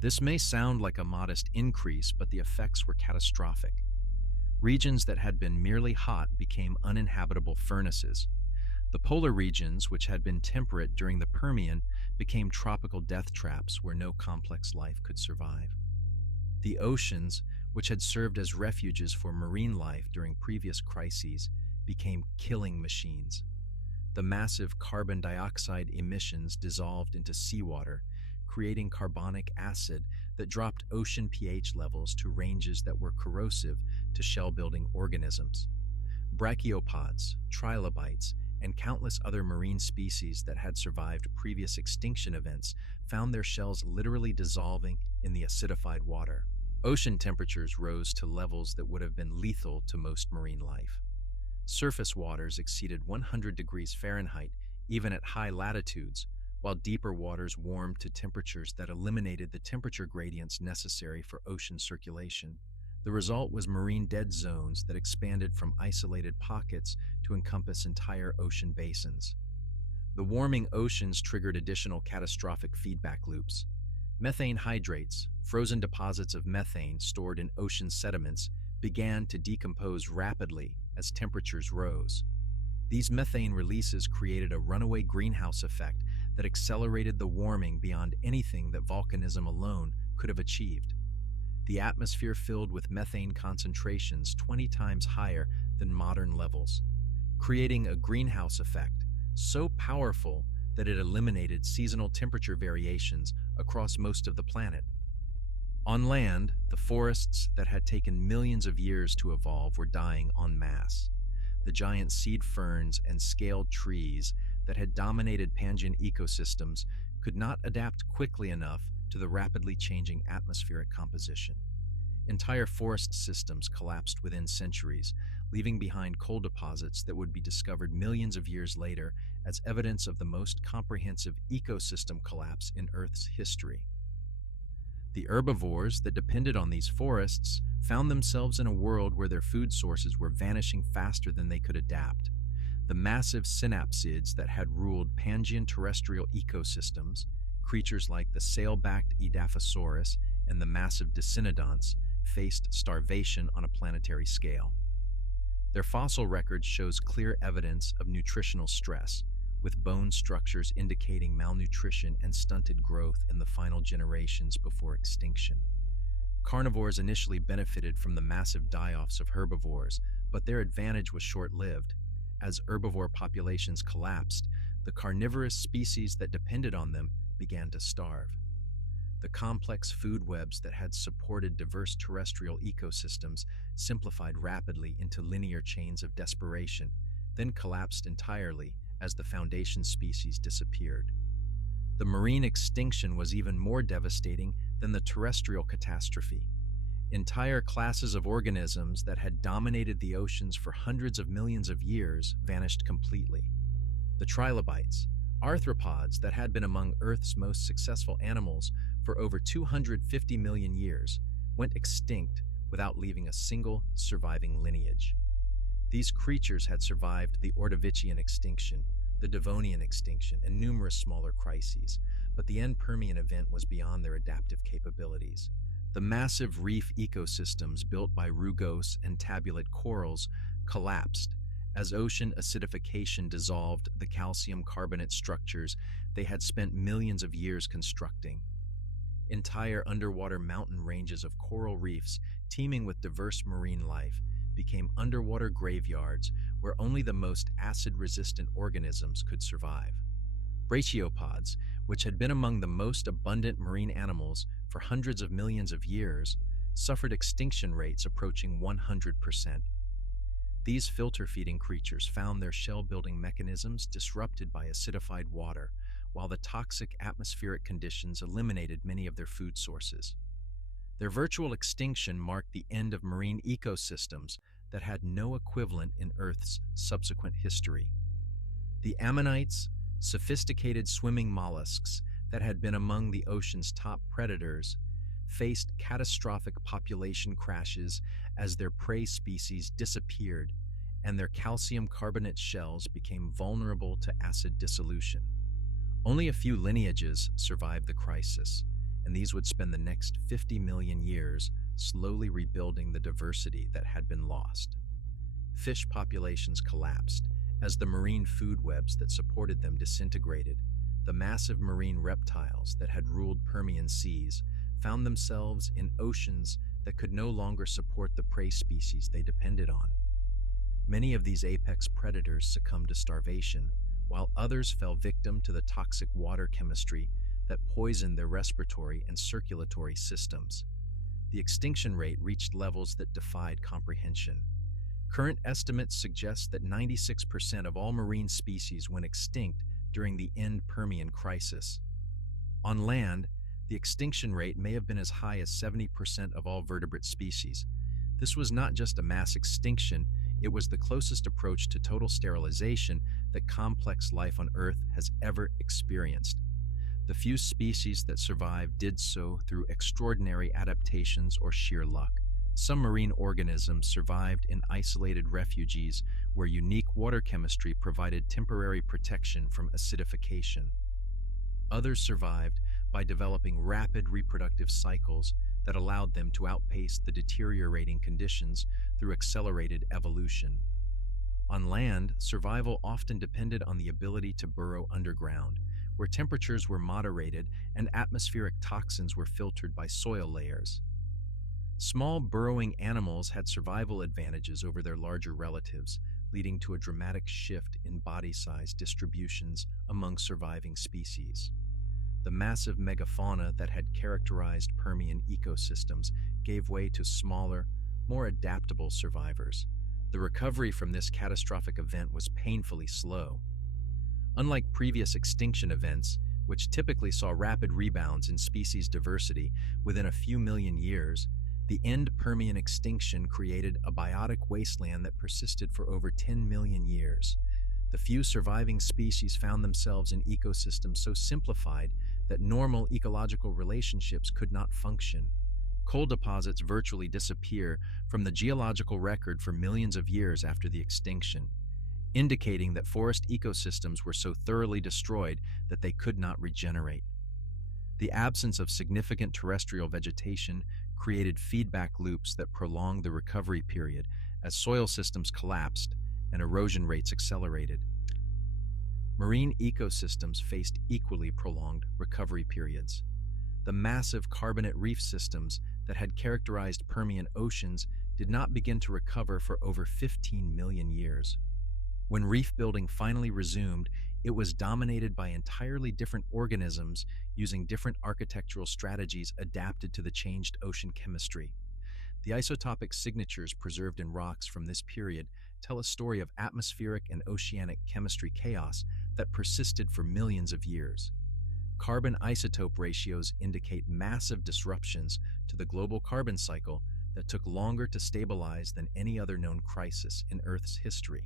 This may sound like a modest increase, but the effects were catastrophic. Regions that had been merely hot became uninhabitable furnaces. The polar regions, which had been temperate during the Permian, became tropical death traps where no complex life could survive. The oceans, which had served as refuges for marine life during previous crises, became killing machines. The massive carbon dioxide emissions dissolved into seawater, creating carbonic acid that dropped ocean pH levels to ranges that were corrosive to shell-building organisms. Brachiopods, trilobites, and countless other marine species that had survived previous extinction events found their shells literally dissolving in the acidified water. Ocean temperatures rose to levels that would have been lethal to most marine life. Surface waters exceeded 100 degrees Fahrenheit even at high latitudes, while deeper waters warmed to temperatures that eliminated the temperature gradients necessary for ocean circulation. The result was marine dead zones that expanded from isolated pockets to encompass entire ocean basins. The warming oceans triggered additional catastrophic feedback loops. Methane hydrates, frozen deposits of methane stored in ocean sediments, began to decompose rapidly as temperatures rose. These methane releases created a runaway greenhouse effect that accelerated the warming beyond anything that volcanism alone could have achieved. The atmosphere filled with methane concentrations 20 times higher than modern levels, creating a greenhouse effect so powerful that it eliminated seasonal temperature variations across most of the planet. On land, the forests that had taken millions of years to evolve were dying en masse. The giant seed ferns and scaled trees that had dominated Pangean ecosystems could not adapt quickly enough to the rapidly changing atmospheric composition. Entire forest systems collapsed within centuries, leaving behind coal deposits that would be discovered millions of years later as evidence of the most comprehensive ecosystem collapse in Earth's history. The herbivores that depended on these forests found themselves in a world where their food sources were vanishing faster than they could adapt. The massive synapsids that had ruled Pangean terrestrial ecosystems, creatures like the sail-backed Edaphosaurus and the massive Dicynodonts, faced starvation on a planetary scale. Their fossil record shows clear evidence of nutritional stress, with bone structures indicating malnutrition and stunted growth in the final generations before extinction. Carnivores initially benefited from the massive die-offs of herbivores, but their advantage was short-lived. As herbivore populations collapsed, the carnivorous species that depended on them began to starve. The complex food webs that had supported diverse terrestrial ecosystems simplified rapidly into linear chains of desperation, then collapsed entirely as the foundation species disappeared. The marine extinction was even more devastating than the terrestrial catastrophe. Entire classes of organisms that had dominated the oceans for hundreds of millions of years vanished completely. The trilobites, Arthropods that had been among Earth's most successful animals for over 250 million years went extinct without leaving a single surviving lineage. These creatures had survived the Ordovician extinction, the Devonian extinction, and numerous smaller crises, but the end Permian event was beyond their adaptive capabilities. The massive reef ecosystems built by rugose and tabulate corals collapsed as ocean acidification dissolved the calcium carbonate structures they had spent millions of years constructing. Entire underwater mountain ranges of coral reefs teeming with diverse marine life became underwater graveyards where only the most acid-resistant organisms could survive. Brachiopods, which had been among the most abundant marine animals for hundreds of millions of years, suffered extinction rates approaching 100%. These filter-feeding creatures found their shell-building mechanisms disrupted by acidified water, while the toxic atmospheric conditions eliminated many of their food sources. Their virtual extinction marked the end of marine ecosystems that had no equivalent in Earth's subsequent history. The ammonites, sophisticated swimming mollusks that had been among the ocean's top predators, faced catastrophic population crashes as their prey species disappeared and their calcium carbonate shells became vulnerable to acid dissolution. Only a few lineages survived the crisis, and these would spend the next 50 million years slowly rebuilding the diversity that had been lost. Fish populations collapsed as the marine food webs that supported them disintegrated. The massive marine reptiles that had ruled Permian seas found themselves in oceans that could no longer support the prey species they depended on. Many of these apex predators succumbed to starvation, while others fell victim to the toxic water chemistry that poisoned their respiratory and circulatory systems. The extinction rate reached levels that defied comprehension. Current estimates suggest that 96% of all marine species went extinct during the end Permian crisis. On land, the extinction rate may have been as high as 70% of all vertebrate species. This was not just a mass extinction, it was the closest approach to total sterilization that complex life on Earth has ever experienced. The few species that survived did so through extraordinary adaptations or sheer luck. Some marine organisms survived in isolated refuges where unique water chemistry provided temporary protection from acidification. Others survived by developing rapid reproductive cycles that allowed them to outpace the deteriorating conditions through accelerated evolution. On land, survival often depended on the ability to burrow underground, where temperatures were moderated and atmospheric toxins were filtered by soil layers. Small burrowing animals had survival advantages over their larger relatives, leading to a dramatic shift in body size distributions among surviving species. The massive megafauna that had characterized Permian ecosystems gave way to smaller, more adaptable survivors. The recovery from this catastrophic event was painfully slow. Unlike previous extinction events, which typically saw rapid rebounds in species diversity within a few million years, the end Permian extinction created a biotic wasteland that persisted for over 10 million years. The few surviving species found themselves in ecosystems so simplified that normal ecological relationships could not function. Coal deposits virtually disappear from the geological record for millions of years after the extinction, indicating that forest ecosystems were so thoroughly destroyed that they could not regenerate. The absence of significant terrestrial vegetation created feedback loops that prolonged the recovery period as soil systems collapsed and erosion rates accelerated. Marine ecosystems faced equally prolonged recovery periods. The massive carbonate reef systems that had characterized Permian oceans did not begin to recover for over 15 million years. When reef building finally resumed, it was dominated by entirely different organisms using different architectural strategies adapted to the changed ocean chemistry. The isotopic signatures preserved in rocks from this period tell a story of atmospheric and oceanic chemistry chaos that persisted for millions of years. Carbon isotope ratios indicate massive disruptions to the global carbon cycle that took longer to stabilize than any other known crisis in Earth's history.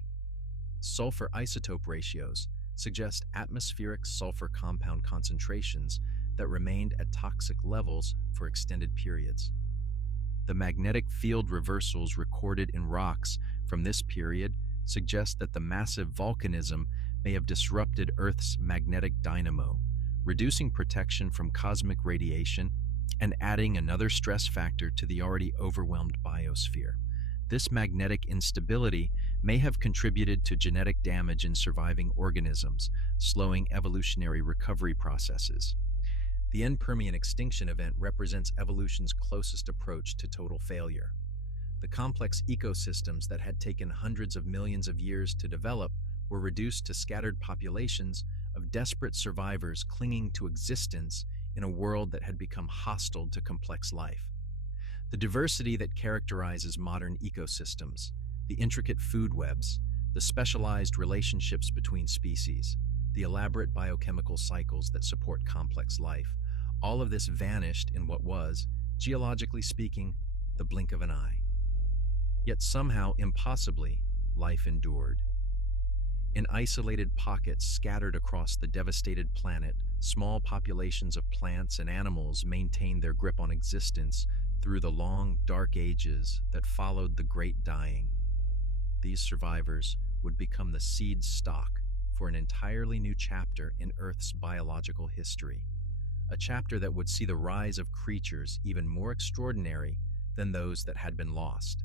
Sulfur isotope ratios, suggest atmospheric sulfur compound concentrations that remained at toxic levels for extended periods. The magnetic field reversals recorded in rocks from this period suggest that the massive volcanism may have disrupted Earth's magnetic dynamo, reducing protection from cosmic radiation and adding another stress factor to the already overwhelmed biosphere. This magnetic instability may have contributed to genetic damage in surviving organisms, slowing evolutionary recovery processes. The end Permian extinction event represents evolution's closest approach to total failure. The complex ecosystems that had taken hundreds of millions of years to develop were reduced to scattered populations of desperate survivors clinging to existence in a world that had become hostile to complex life. The diversity that characterizes modern ecosystems, the intricate food webs, the specialized relationships between species, the elaborate biochemical cycles that support complex life, all of this vanished in what was, geologically speaking, the blink of an eye. Yet somehow, impossibly, life endured. In isolated pockets scattered across the devastated planet, small populations of plants and animals maintained their grip on existence through the long, dark ages that followed the Great Dying. These survivors would become the seed stock for an entirely new chapter in Earth's biological history, a chapter that would see the rise of creatures even more extraordinary than those that had been lost.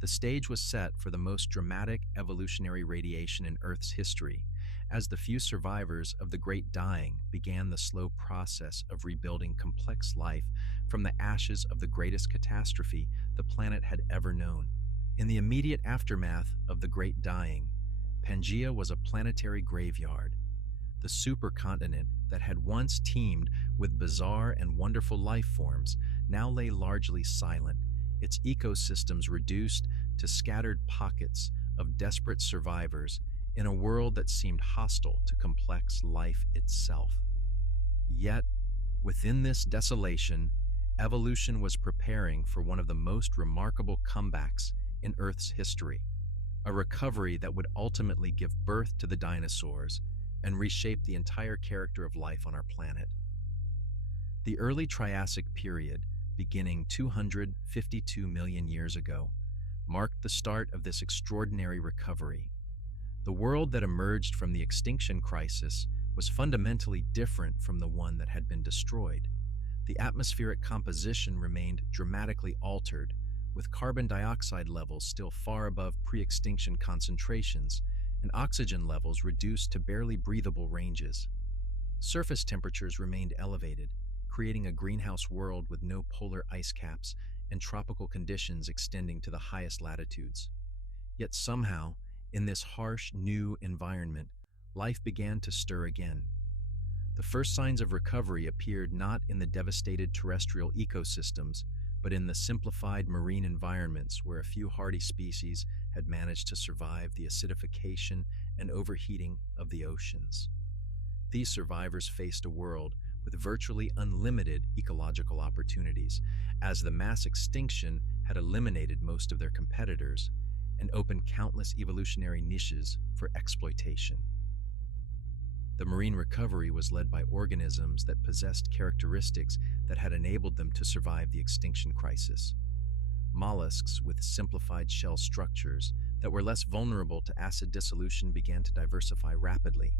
The stage was set for the most dramatic evolutionary radiation in Earth's history, as the few survivors of the Great Dying began the slow process of rebuilding complex life from the ashes of the greatest catastrophe the planet had ever known. In the immediate aftermath of the Great Dying, Pangea was a planetary graveyard. The supercontinent that had once teemed with bizarre and wonderful life forms now lay largely silent, its ecosystems reduced to scattered pockets of desperate survivors in a world that seemed hostile to complex life itself. Yet, within this desolation, evolution was preparing for one of the most remarkable comebacks in Earth's history, a recovery that would ultimately give birth to the dinosaurs and reshape the entire character of life on our planet. The early Triassic period, beginning 252 million years ago, marked the start of this extraordinary recovery. The world that emerged from the extinction crisis was fundamentally different from the one that had been destroyed. The atmospheric composition remained dramatically altered, with carbon dioxide levels still far above pre-extinction concentrations and oxygen levels reduced to barely breathable ranges. Surface temperatures remained elevated, creating a greenhouse world with no polar ice caps and tropical conditions extending to the highest latitudes. Yet somehow, in this harsh, new environment, life began to stir again. The first signs of recovery appeared not in the devastated terrestrial ecosystems, but in the simplified marine environments where a few hardy species had managed to survive the acidification and overheating of the oceans. These survivors faced a world with virtually unlimited ecological opportunities, as the mass extinction had eliminated most of their competitors and opened countless evolutionary niches for exploitation. The marine recovery was led by organisms that possessed characteristics that had enabled them to survive the extinction crisis. Mollusks with simplified shell structures that were less vulnerable to acid dissolution began to diversify rapidly.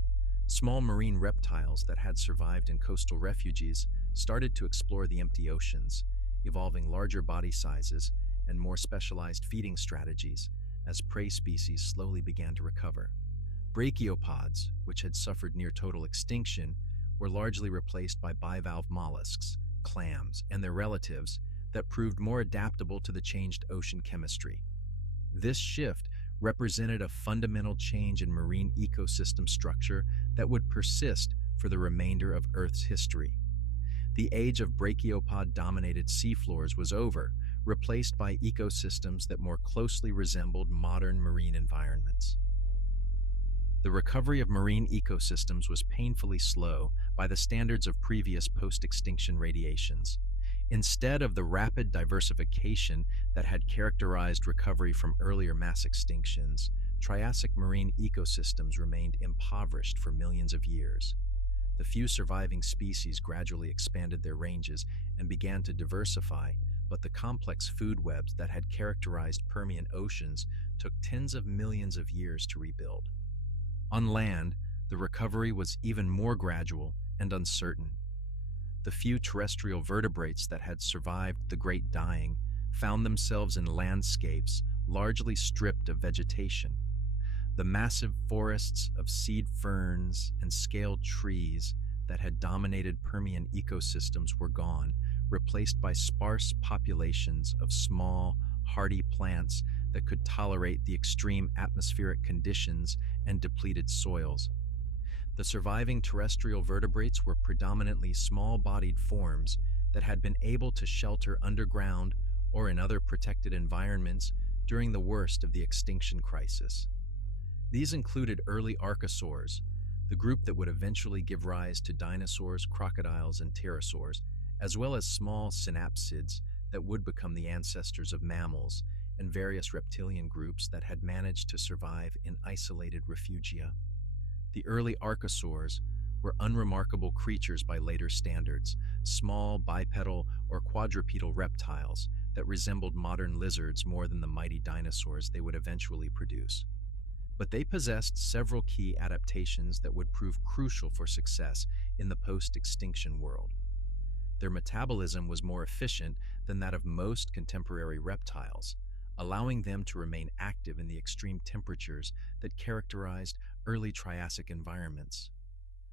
Small marine reptiles that had survived in coastal refuges started to explore the empty oceans, evolving larger body sizes and more specialized feeding strategies as prey species slowly began to recover. Brachiopods, which had suffered near total extinction, were largely replaced by bivalve mollusks, clams, and their relatives that proved more adaptable to the changed ocean chemistry. This shift represented a fundamental change in marine ecosystem structure that would persist for the remainder of Earth's history. The age of brachiopod-dominated seafloors was over, replaced by ecosystems that more closely resembled modern marine environments. The recovery of marine ecosystems was painfully slow by the standards of previous post-extinction radiations. Instead of the rapid diversification that had characterized recovery from earlier mass extinctions, Triassic marine ecosystems remained impoverished for millions of years. The few surviving species gradually expanded their ranges and began to diversify, but the complex food webs that had characterized Permian oceans took tens of millions of years to rebuild. On land, the recovery was even more gradual and uncertain. The few terrestrial vertebrates that had survived the Great Dying found themselves in landscapes largely stripped of vegetation. The massive forests of seed ferns and scaled trees that had dominated Permian ecosystems were gone, replaced by sparse populations of small, hardy plants that could tolerate the extreme atmospheric conditions and depleted soils. The surviving terrestrial vertebrates were predominantly small-bodied forms that had been able to shelter underground or in other protected environments during the worst of the extinction crisis. These included early archosaurs, the group that would eventually give rise to dinosaurs, crocodiles, and pterosaurs, as well as small synapsids that would become the ancestors of mammals, and various reptilian groups that had managed to survive in isolated refugia. The early archosaurs were unremarkable creatures by later standards, small bipedal or quadrupedal reptiles that resembled modern lizards more than the mighty dinosaurs they would eventually produce. But they possessed several key adaptations that would prove crucial for success in the post-extinction world. Their metabolism was more efficient than that of most contemporary reptiles, allowing them to remain active in the extreme temperatures that characterized early Triassic environments.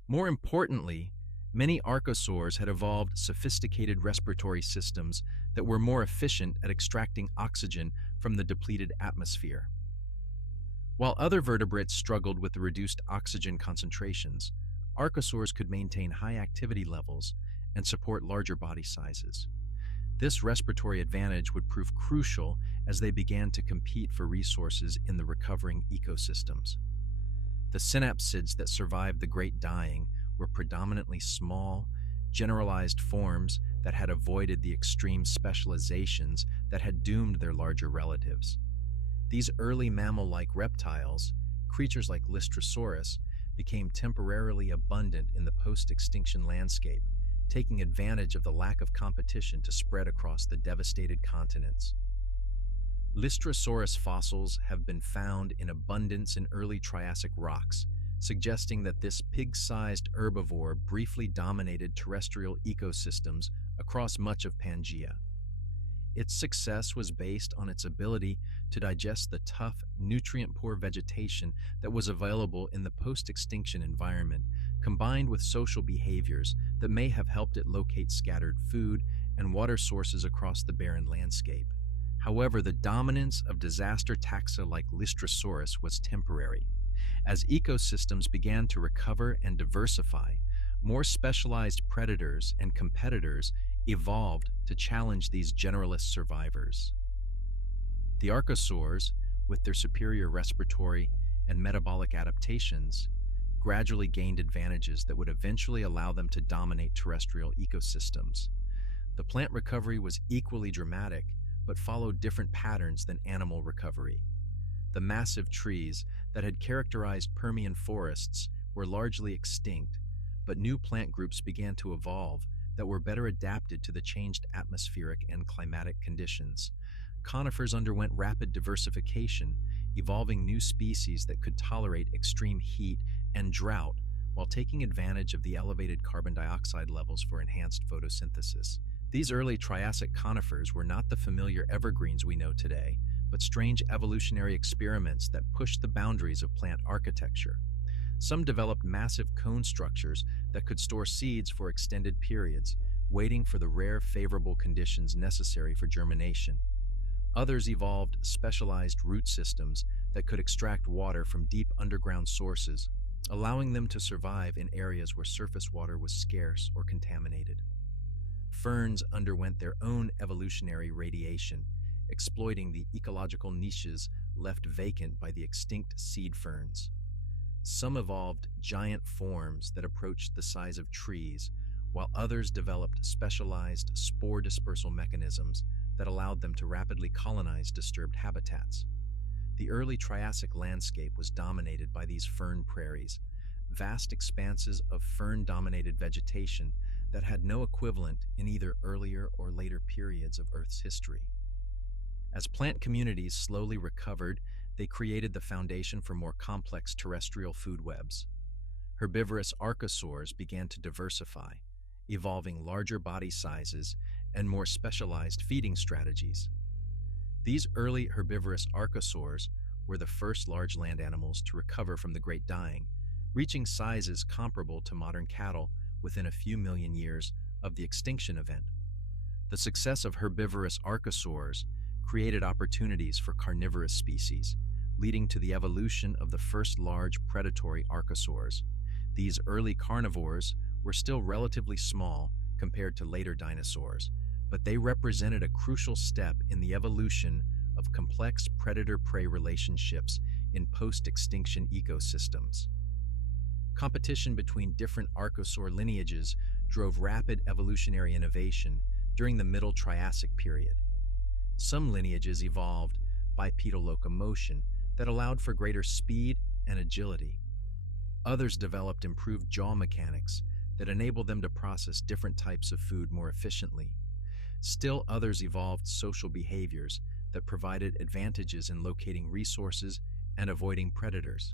More importantly, many archosaurs had evolved sophisticated respiratory systems that were more efficient at extracting oxygen from the depleted atmosphere. While other vertebrates struggled with the reduced oxygen concentrations, archosaurs could maintain high activity levels and support larger body sizes. This respiratory advantage would prove crucial as they began to compete for resources in the recovering ecosystems. The synapsids that survived the Great Dying were predominantly small, generalized forms that had avoided the extreme specializations that had doomed their larger relatives. These early mammal-like reptiles, creatures like Lystrosaurus, became temporarily abundant in the post-extinction landscape, taking advantage of the lack of competition to spread across the devastated continents. Lystrosaurus fossils have been found in abundance in early Triassic rocks, suggesting that this pig-sized herbivore briefly dominated terrestrial ecosystems across much of Pangea. Its success was based on its ability to digest the tough, nutrient-poor vegetation that was available in the post-extinction environment, combined with social behaviors that may have helped it locate scattered food and water sources across the barren landscape. However, the dominance of disaster taxa like Lystrosaurus was temporary. As ecosystems began to recover and diversify, more specialized predators and competitors evolved to challenge these generalist survivors. The archosaurs, with their superior respiratory and metabolic adaptations, gradually gained advantages that would eventually allow them to dominate terrestrial ecosystems. The plant recovery was equally dramatic, but followed different patterns than animal recovery. The massive trees that had characterized Permian forests were largely extinct, but new plant groups began to evolve that were better adapted to the changed atmospheric and climatic conditions. Conifers underwent rapid diversification, evolving new species that could tolerate extreme heat and drought while taking advantage of the elevated carbon dioxide levels for enhanced photosynthesis. These early Triassic conifers were not the familiar evergreens we know today, but strange evolutionary experiments that pushed the boundaries of plant architecture. Some developed massive cone structures that could store seeds for extended periods, waiting for the rare favorable conditions necessary for germination. Others evolved specialized root systems that could extract water from deep underground sources, allowing them to survive in areas where surface water was scarce or contaminated. Ferns underwent their own evolutionary radiation, exploiting the ecological niches left vacant by the extinct seed ferns. Some evolved giant forms that approached the size of trees, while others developed specialized spore dispersal mechanisms that allowed them to rapidly colonize disturbed habitats. The early Triassic landscape was dominated by these fern prairies, vast expanses of fern-dominated vegetation that had no equivalent in either earlier or later periods of Earth's history. As plant communities slowly recovered, they created the foundation for more complex terrestrial food webs. Herbivorous archosaurs began to diversify, evolving larger body sizes and more specialized feeding strategies. These early herbivorous archosaurs were the first large land animals to recover from the Great Dying, reaching sizes comparable to modern cattle within a few million years of the extinction event. The success of herbivorous archosaurs created opportunities for carnivorous species, leading to the evolution of the first large predatory archosaurs. These early carnivores were still relatively small compared to later dinosaurs, but they represented a crucial step in the evolution of complex predator-prey relationships in post-extinction ecosystems. Competition between different archosaur lineages drove rapid evolutionary innovation during the Middle Triassic period. Some lineages evolved bipedal locomotion that allowed for greater speed and agility. Others developed improved jaw mechanics that enabled them to process different types of food more efficiently. Still others evolved social behaviors that provided advantages in locating resources and avoiding predators.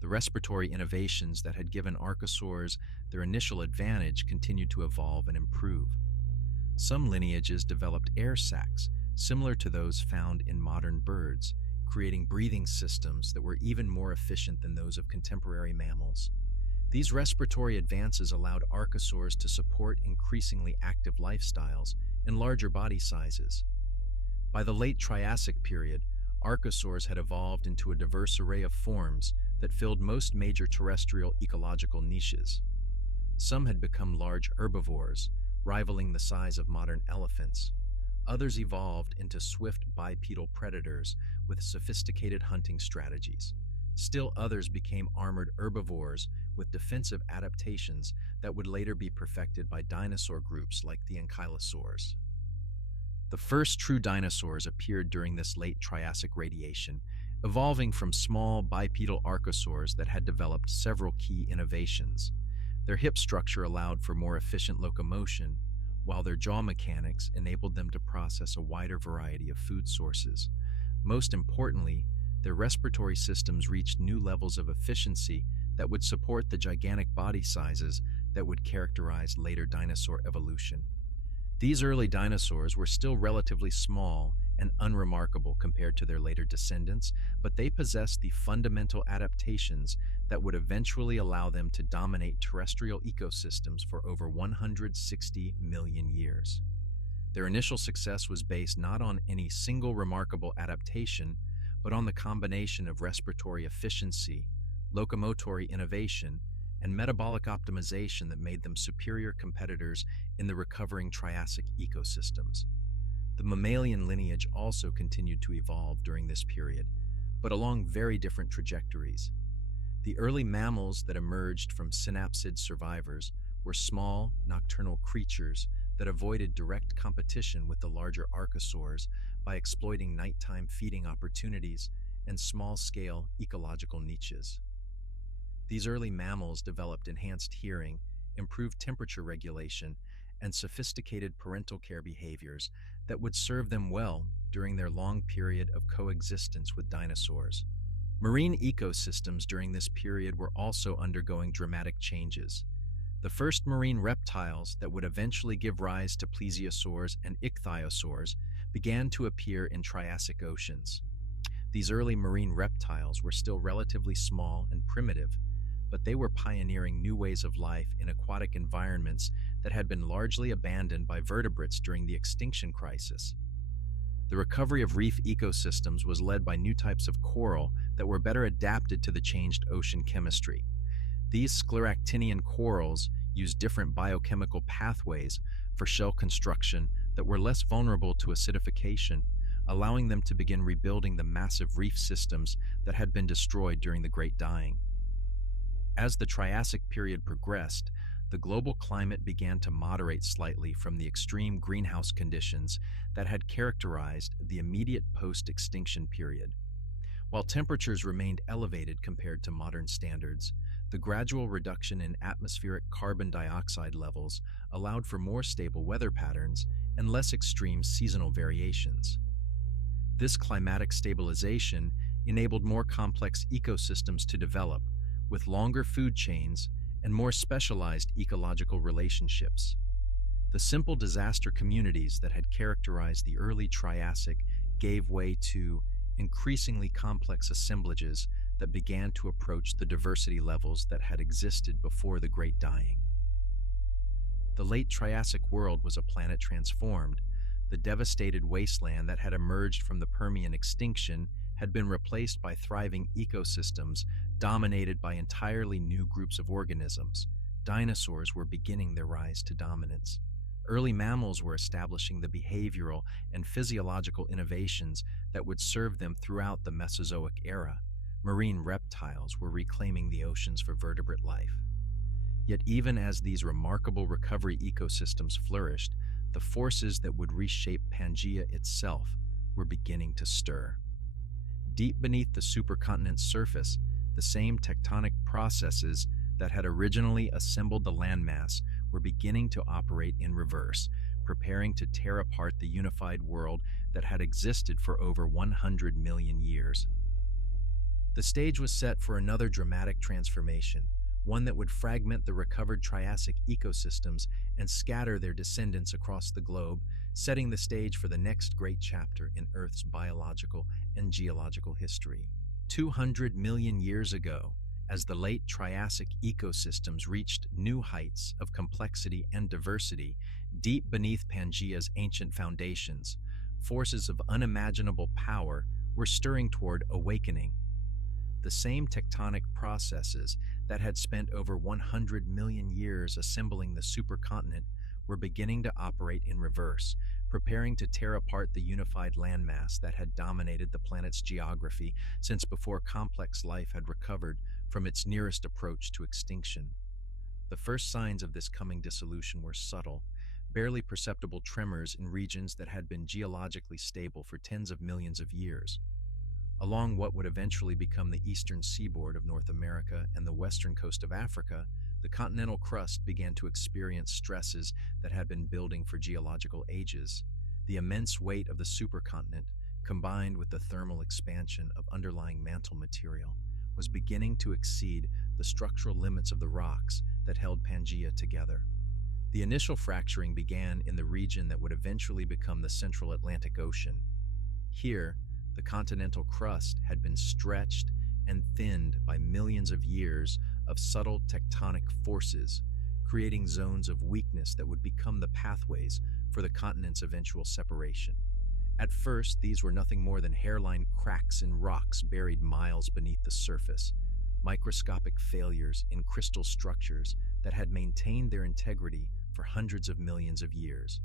The respiratory innovations that had given archosaurs their initial advantage continued to evolve and improve. Some lineages developed air sacs, similar to those found in modern birds, creating breathing systems that were even more efficient than those of contemporary mammals. These respiratory advances allowed archosaurs to support increasingly active lifestyles and larger body sizes. By the late Triassic period, archosaurs had evolved into a diverse array of forms that filled most major terrestrial ecological niches. Some had become large herbivores, rivaling the size of modern elephants. Others evolved into swift bipedal predators with sophisticated hunting strategies. Still others became armored herbivores with defensive adaptations that would later be perfected by dinosaur groups like the ankylosaurs. The first true dinosaurs appeared during this late Triassic radiation, evolving from small bipedal archosaurs that had developed several key innovations. Their hip structure allowed for more efficient locomotion, while their jaw mechanics enabled them to process a wider variety of food sources. Most importantly, their respiratory systems reached new levels of efficiency that would support the gigantic body sizes that would characterize later dinosaur evolution. These early dinosaurs were still relatively small and unremarkable compared to their later descendants, but they possessed the fundamental adaptations that would eventually allow them to dominate terrestrial ecosystems for over 160 million years. Their initial success was based not on any single remarkable adaptation, but on the combination of respiratory efficiency, locomotory innovation, and metabolic optimization that made them superior competitors in the recovering Triassic ecosystems. The mammalian lineage also continued to evolve during this period, but along very different trajectories. The early mammals that emerged from synapsid survivors were small, nocturnal creatures that avoided direct competition with the larger archosaurs by exploiting nighttime feeding opportunities and small-scale ecological niches. These early mammals developed enhanced hearing, improved temperature regulation, and sophisticated parental care behaviors that would serve them well during their long period of coexistence with dinosaurs. Marine ecosystems during this period were also undergoing dramatic changes. The first marine reptiles that would eventually give rise to plesiosaurs and ichthyosaurs began to appear in Triassic oceans. These early marine reptiles were still relatively small and primitive, but they were pioneering new ways of life in aquatic environments that had been largely abandoned by vertebrates during the extinction crisis. The recovery of reef ecosystems was led by new types of coral that were better adapted to the changed ocean chemistry. These scleractinian corals used different biochemical pathways for shell construction that were less vulnerable to acidification, allowing them to begin rebuilding the massive reef systems that had been destroyed during the Great Dying. As the Triassic period progressed, the global climate began to moderate slightly from the extreme greenhouse conditions that had characterized the immediate post-extinction period. While temperatures remained elevated compared to modern standards, the gradual reduction in atmospheric carbon dioxide levels allowed for more stable weather patterns and less extreme seasonal variations. This climatic stabilization enabled more complex ecosystems to develop, with longer food chains and more specialized ecological relationships. The simple disaster communities that had characterized the early Triassic gave way to increasingly complex assemblages that began to approach the diversity levels that had existed before the Great Dying. The late Triassic world was a planet transformed. The devastated wasteland that had emerged from the Permian extinction had been replaced by thriving ecosystems dominated by entirely new groups of organisms. Dinosaurs were beginning their rise to dominance. Early mammals were establishing the behavioral and physiological innovations that would serve them throughout the Mesozoic era. Marine reptiles were reclaiming the oceans for vertebrate life. Yet even as these remarkable recovery ecosystems flourished, the forces that would reshape Pangea itself were beginning to stir. Deep beneath the supercontinent's surface, the same tectonic processes that had originally assembled the landmass were beginning to operate in reverse, preparing to tear apart the unified world that had existed for over 100 million years. The stage was set for another dramatic transformation, one that would fragment the recovered Triassic ecosystems and scatter their descendants across the globe, setting the stage for the next great chapter in Earth's biological and geological history. 200 million years ago, as the late Triassic ecosystems reached new heights of complexity and diversity, deep beneath Pangea's ancient foundations, forces of unimaginable power were stirring toward awakening. The same tectonic processes that had spent over 100 million years assembling the supercontinent were beginning to operate in reverse, preparing to tear apart the unified landmass that had dominated the planet's geography since before complex life had recovered from its nearest approach to extinction. The first signs of this coming dissolution were subtle, barely perceptible tremors in regions that had been geologically stable for tens of millions of years. Along what would eventually become the eastern seaboard of North America and the western coast of Africa, the continental crust began to experience stresses that had been building for geological ages. The immense weight of the supercontinent, combined with the thermal expansion of underlying mantle material, was beginning to exceed the structural limits of the rocks that held Pangea together. The initial fracturing began in the region that would eventually become the Central Atlantic Ocean. Here, the continental crust had been stretched and thinned by millions of years of subtle tectonic forces, creating zones of weakness that would become the pathways for the continent's eventual separation. At first, these were nothing more than hairline cracks in rocks buried miles beneath the surface, microscopic failures in crystal structures that had maintained their integrity for hundreds of millions of years.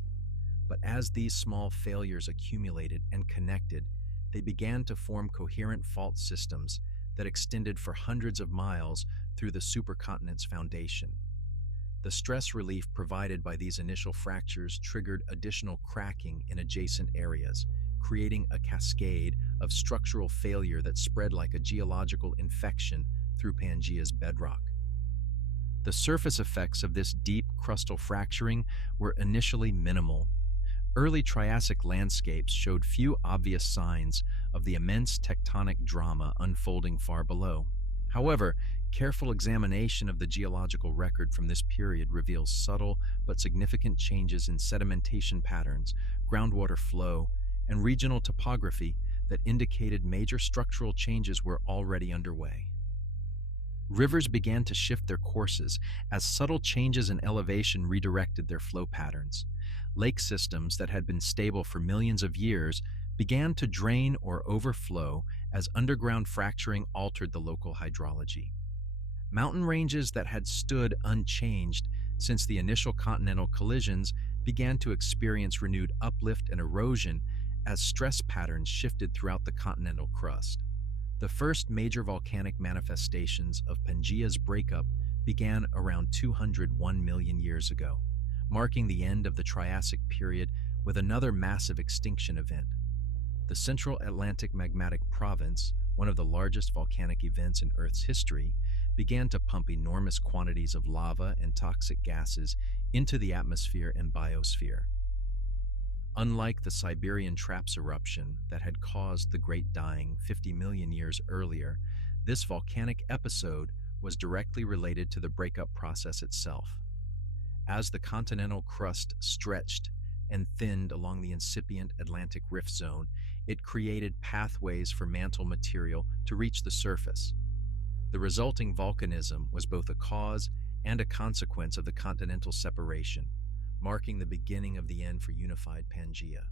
But as these small failures accumulated and connected, they began to form coherent fault systems that extended for hundreds of miles through the supercontinent's foundation. The stress relief provided by these initial fractures triggered additional cracking in adjacent areas, creating a cascade of structural failure that spread like a geological infection through Pangea's bedrock. The surface effects of this deep crustal fracturing were initially minimal. Early Triassic landscapes showed few obvious signs of the immense tectonic drama unfolding far below. However, careful examination of the geological record from this period reveals subtle but significant changes in sedimentation patterns, groundwater flow, and regional topography that indicated major structural changes were already underway. Rivers began to shift their courses as subtle changes in elevation redirected their flow patterns. Lake systems that had been stable for millions of years began to drain or overflow as underground fracturing altered the local hydrology. Mountain ranges that had stood unchanged since the initial continental collisions began to experience renewed uplift and erosion as stress patterns shifted throughout the continental crust. The first major volcanic manifestations of Pangea's breakup began around 201 million years ago, marking the end of the Triassic period with another massive extinction event. The Central Atlantic Magmatic Province, one of the largest volcanic events in Earth's history, began to pump enormous quantities of lava and toxic gases into the atmosphere and biosphere. Unlike the Siberian Traps eruption that had caused the Great Dying 50 million years earlier, this volcanic episode was directly related to the breakup process itself. As the continental crust stretched and thinned along the incipient Atlantic Rift Zone, it created pathways for mantle material to reach the surface. The resulting volcanism was both a cause and a consequence of the continental separation, marking the beginning of the end for unified Pangea.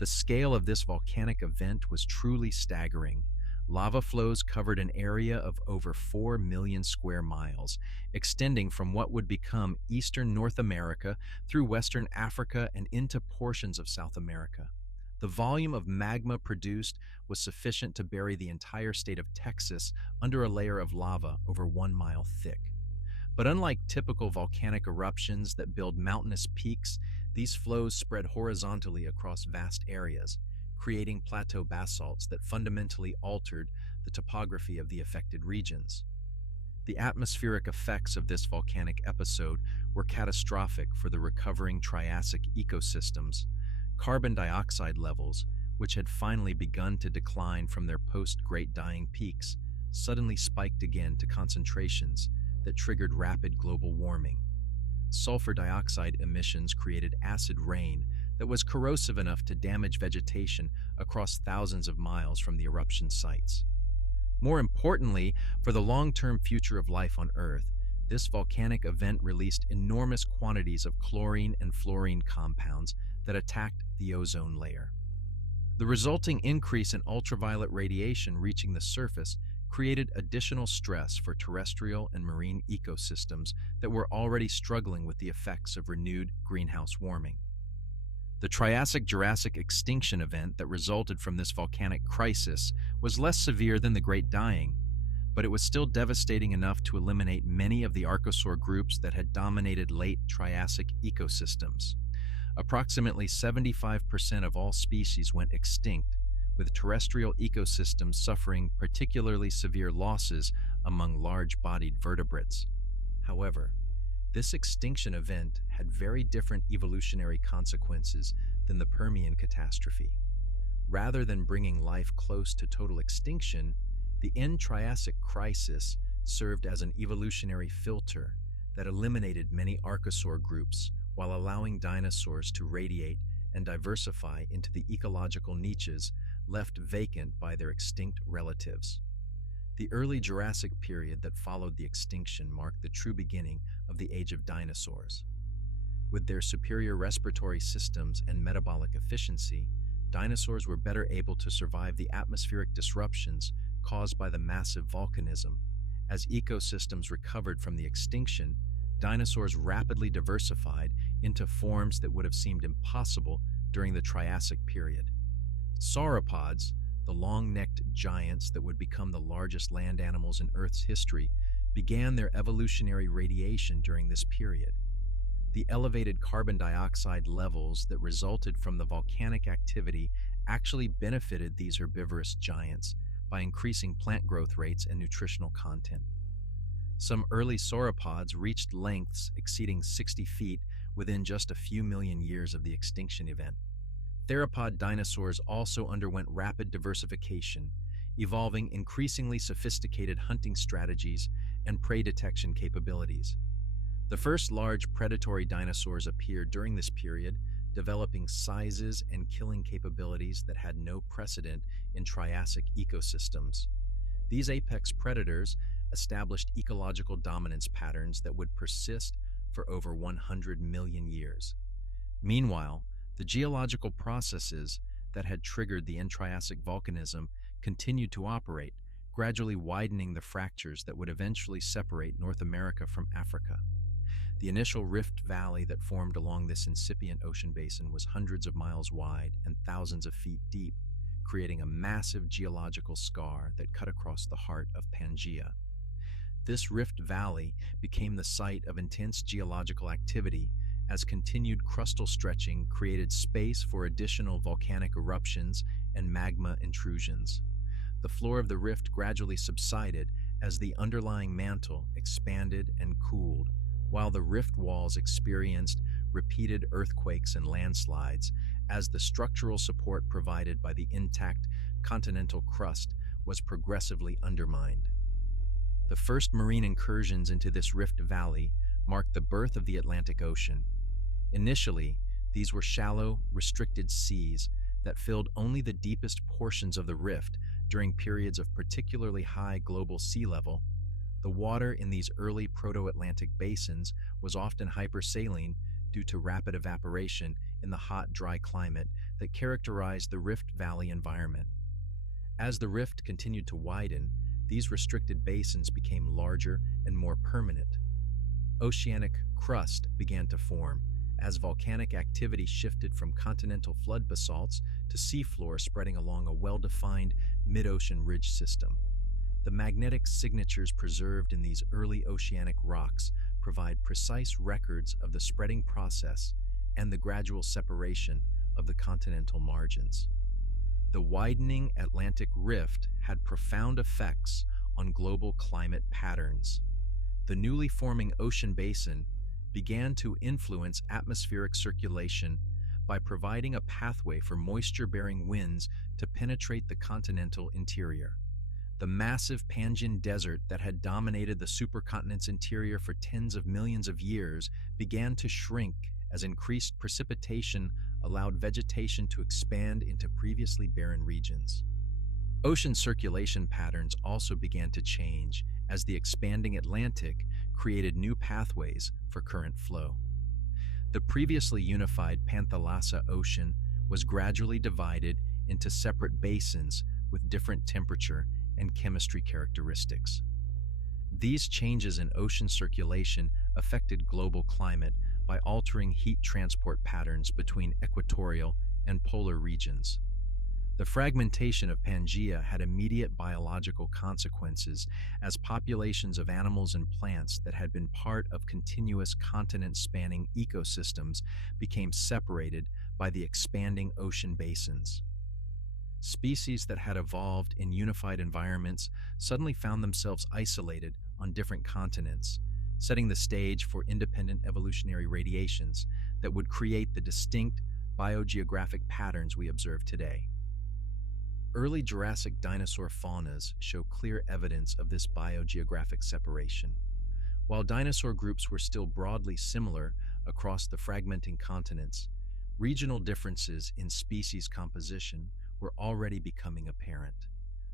The scale of this volcanic event was truly staggering. Lava flows covered an area of over 4 million square miles, extending from what would become eastern North America through western Africa and into portions of South America. The volume of magma produced was sufficient to bury the entire state of Texas under a layer of lava over 1 mile thick. But unlike typical volcanic eruptions that build mountainous peaks, these flows spread horizontally across vast areas, creating plateau basalts that fundamentally altered the topography of the affected regions. The atmospheric effects of this volcanic episode were catastrophic for the recovering Triassic ecosystems. Carbon dioxide levels, which had finally begun to decline from their post-Great Dying peaks, suddenly spiked again to concentrations that triggered rapid global warming. Sulfur dioxide emissions created acid rain that was corrosive enough to damage vegetation across thousands of miles from the eruption sites. More importantly, for the long-term future of life on Earth, this volcanic event released enormous quantities of chlorine and fluorine compounds that attacked the ozone layer. The resulting increase in ultraviolet radiation reaching the surface created additional stress for terrestrial and marine ecosystems that were already struggling with the effects of renewed greenhouse warming. The Triassic-Jurassic extinction event that resulted from this volcanic crisis was less severe than the Great Dying, but it was still devastating enough to eliminate many of the archosaur groups that had dominated late Triassic ecosystems. Approximately 75% of all species went extinct, with terrestrial ecosystems suffering particularly severe losses among large-bodied vertebrates. However, this extinction event had very different evolutionary consequences than the Permian catastrophe. Rather than bringing life close to total extinction, the end Triassic crisis served as an evolutionary filter that eliminated many archosaur groups while allowing dinosaurs to radiate and diversify into the ecological niches left vacant by their extinct relatives. The early Jurassic period that followed the extinction marked the true beginning of the age of dinosaurs. With their superior respiratory systems and metabolic efficiency, dinosaurs were better able to survive the atmospheric disruptions caused by the massive volcanism. As ecosystems recovered from the extinction, dinosaurs rapidly diversified into forms that would have seemed impossible during the Triassic period. Sauropods, the long-necked giants that would become the largest land animals in Earth's history, began their evolutionary radiation during this period. The elevated carbon dioxide levels that resulted from the volcanic activity actually benefited these herbivorous giants by increasing plant growth rates and nutritional content. Some early sauropods reached lengths exceeding 60 feet within just a few million years of the extinction event. Theropod dinosaurs also underwent rapid diversification, evolving increasingly sophisticated hunting strategies and prey detection capabilities. The first large predatory dinosaurs appeared during this period, developing sizes and killing capabilities that had no precedent in Triassic ecosystems. These apex predators established ecological dominance patterns that would persist for over 100 million years. Meanwhile, the geological processes that had triggered the end-Triassic volcanism continued to operate, gradually widening the fractures that would eventually separate North America from Africa. The initial rift valley that formed along this incipient ocean basin was hundreds of miles wide and thousands of feet deep, creating a massive geological scar that cut across the heart of Pangea. This rift valley became the site of intense geological activity as continued crustal stretching created space for additional volcanic eruptions and magma intrusions. The floor of the rift gradually subsided as the underlying mantle expanded and cooled, while the rift walls experienced repeated earthquakes and landslides as the structural support provided by the intact continental crust was progressively undermined. The first marine incursions into this rift valley marked the birth of the Atlantic Ocean. Initially, these were shallow, restricted seas that filled only the deepest portions of the rift during periods of particularly high global sea level. The water in these early proto-Atlantic basins was often hypersaline due to rapid evaporation in the hot, dry climate that characterized the Rift Valley environment. As the rift continued to widen, these restricted basins became larger and more permanent. Oceanic crust began to form as volcanic activity shifted from continental flood basalts to seafloor spreading along a well-defined mid-ocean ridge system. The magnetic signatures preserved in these early oceanic rocks provide precise records of the spreading process and the gradual separation of the continental margins. The widening Atlantic Rift had profound effects on global climate patterns. The newly forming ocean basin began to influence atmospheric circulation by providing a pathway for moisture-bearing winds to penetrate the continental interior. The massive Pangean desert that had dominated the supercontinent's interior for tens of millions of years began to shrink as increased precipitation allowed vegetation to expand into previously barren regions. Ocean circulation patterns also began to change as the expanding Atlantic created new pathways for current flow. The previously unified Panthalassa Ocean was gradually divided into separate basins with different temperature and chemistry characteristics. These changes in ocean circulation affected global climate by altering heat transport patterns between equatorial and polar regions. The fragmentation of Pangea had immediate biological consequences as populations of animals and plants that had been part of continuous continent-spanning ecosystems became separated by the expanding ocean basins. Species that had evolved in unified environments suddenly found themselves isolated on different continents, setting the stage for independent evolutionary radiations that would create the distinct biogeographic patterns we observe today. Early Jurassic dinosaur faunas show clear evidence of this biogeographic separation. While dinosaur groups were still broadly similar across the fragmenting continents, regional differences in species composition were already becoming apparent.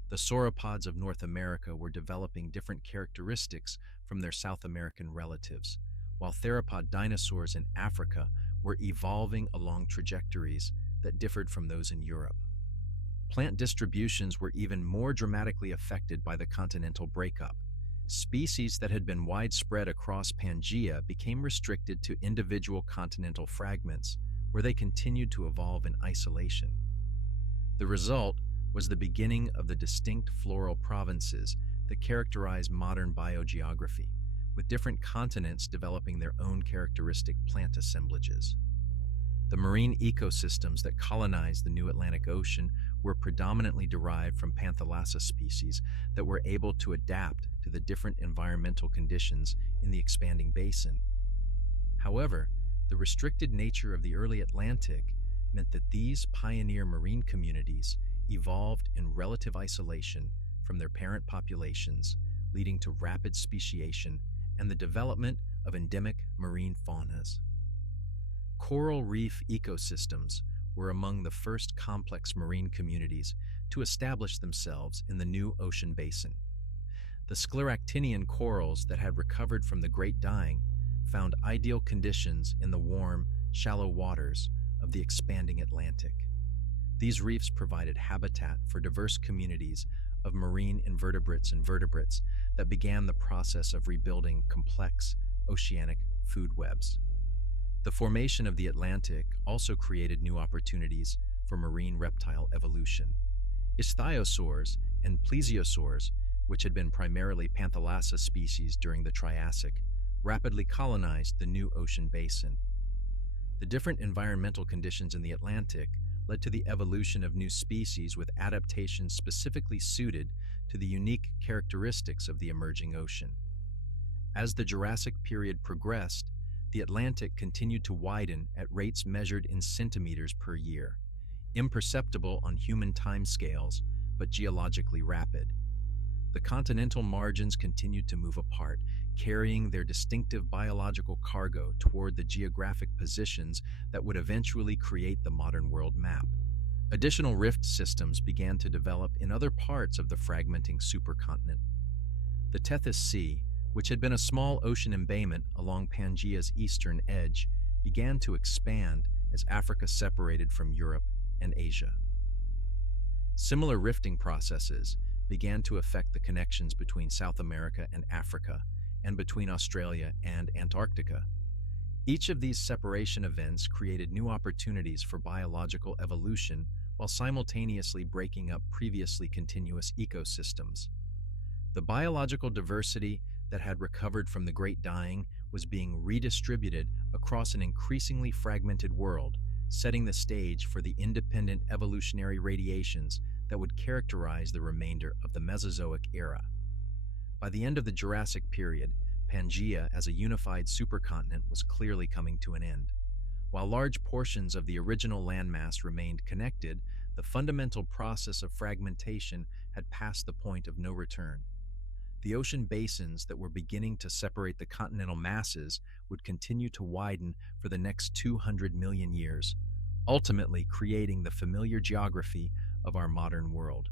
The sauropods of North America were developing different characteristics from their South American relatives, while theropod dinosaurs in Africa were evolving along trajectories that differed from those in Europe. Plant distributions were even more dramatically affected by the continental breakup. Species that had been widespread across Pangea became restricted to individual continental fragments, where they continued to evolve in isolation. The result was the beginning of the distinct floral provinces that characterize modern biogeography, with different continents developing their own characteristic plant assemblages. The marine ecosystems that colonized the new Atlantic Ocean were predominantly derived from Panthalassa species that were able to adapt to the different environmental conditions in the expanding basin. However, the restricted nature of the early Atlantic meant that these pioneer marine communities evolved in relative isolation from their parent populations, leading to rapid speciation and the development of endemic marine faunas. Coral reef ecosystems were among the first complex marine communities to establish themselves in the new ocean basin. The scleractinian corals that had recovered from the Great Dying found ideal conditions in the warm, shallow waters of the expanding Atlantic. These reefs provided habitat for diverse communities of marine invertebrates and vertebrates that began the process of rebuilding complex oceanic food webs. The formation of the Atlantic also created new opportunities for marine reptile evolution. Ichthyosaurs and plesiosaurs, which had been primarily Panthalassa species during the Triassic, rapidly colonized the new ocean basin. The different environmental conditions in the Atlantic led to the evolution of new species with adaptations specifically suited to the unique characteristics of the emerging ocean. As the Jurassic period progressed, the Atlantic continued to widen at rates measured in centimeters per year, imperceptible on human timescales, but geologically rapid. The continental margins continued to move apart, carrying their distinctive biological cargo toward the geographic positions that would eventually create the modern world map. Additional rift systems began to develop in other parts of the fragmenting supercontinent. The Tethys Sea, which had been a small ocean embayment along Pangea's eastern edge, began to expand as Africa separated from Europe and Asia. Similar rifting processes began to affect the connections between South America and Africa, and between Australia and Antarctica. Each of these separation events created new opportunities for biological evolution while simultaneously breaking up previously continuous ecosystems. The biological diversity that had recovered from the Great Dying was being redistributed across an increasingly fragmented world, setting the stage for the independent evolutionary radiations that would characterize the remainder of the Mesozoic era. By the end of the Jurassic period, Pangea as a unified supercontinent was clearly coming to an end. While large portions of the original landmass remained connected, the fundamental process of fragmentation had passed the point of no return. The ocean basins that were beginning to separate the continental masses would continue to widen for the next 200 million years, ultimately creating the familiar geography of our modern world.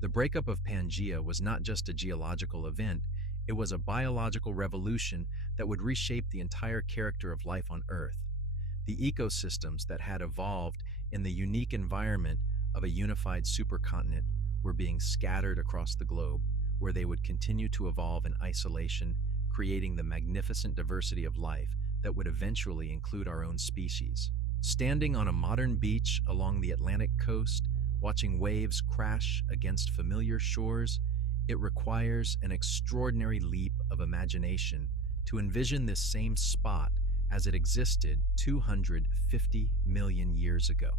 The breakup of Pangea was not just a geological event, it was a biological revolution that would reshape the entire character of life on Earth. The ecosystems that had evolved in the unique environment of a unified supercontinent were being scattered across the globe, where they would continue to evolve in isolation, creating the magnificent diversity of life that would eventually include our own species. Standing on a modern beach along the Atlantic coast, watching waves crash against familiar shores, it requires an extraordinary leap of imagination to envision this same spot as it existed 250 million years ago.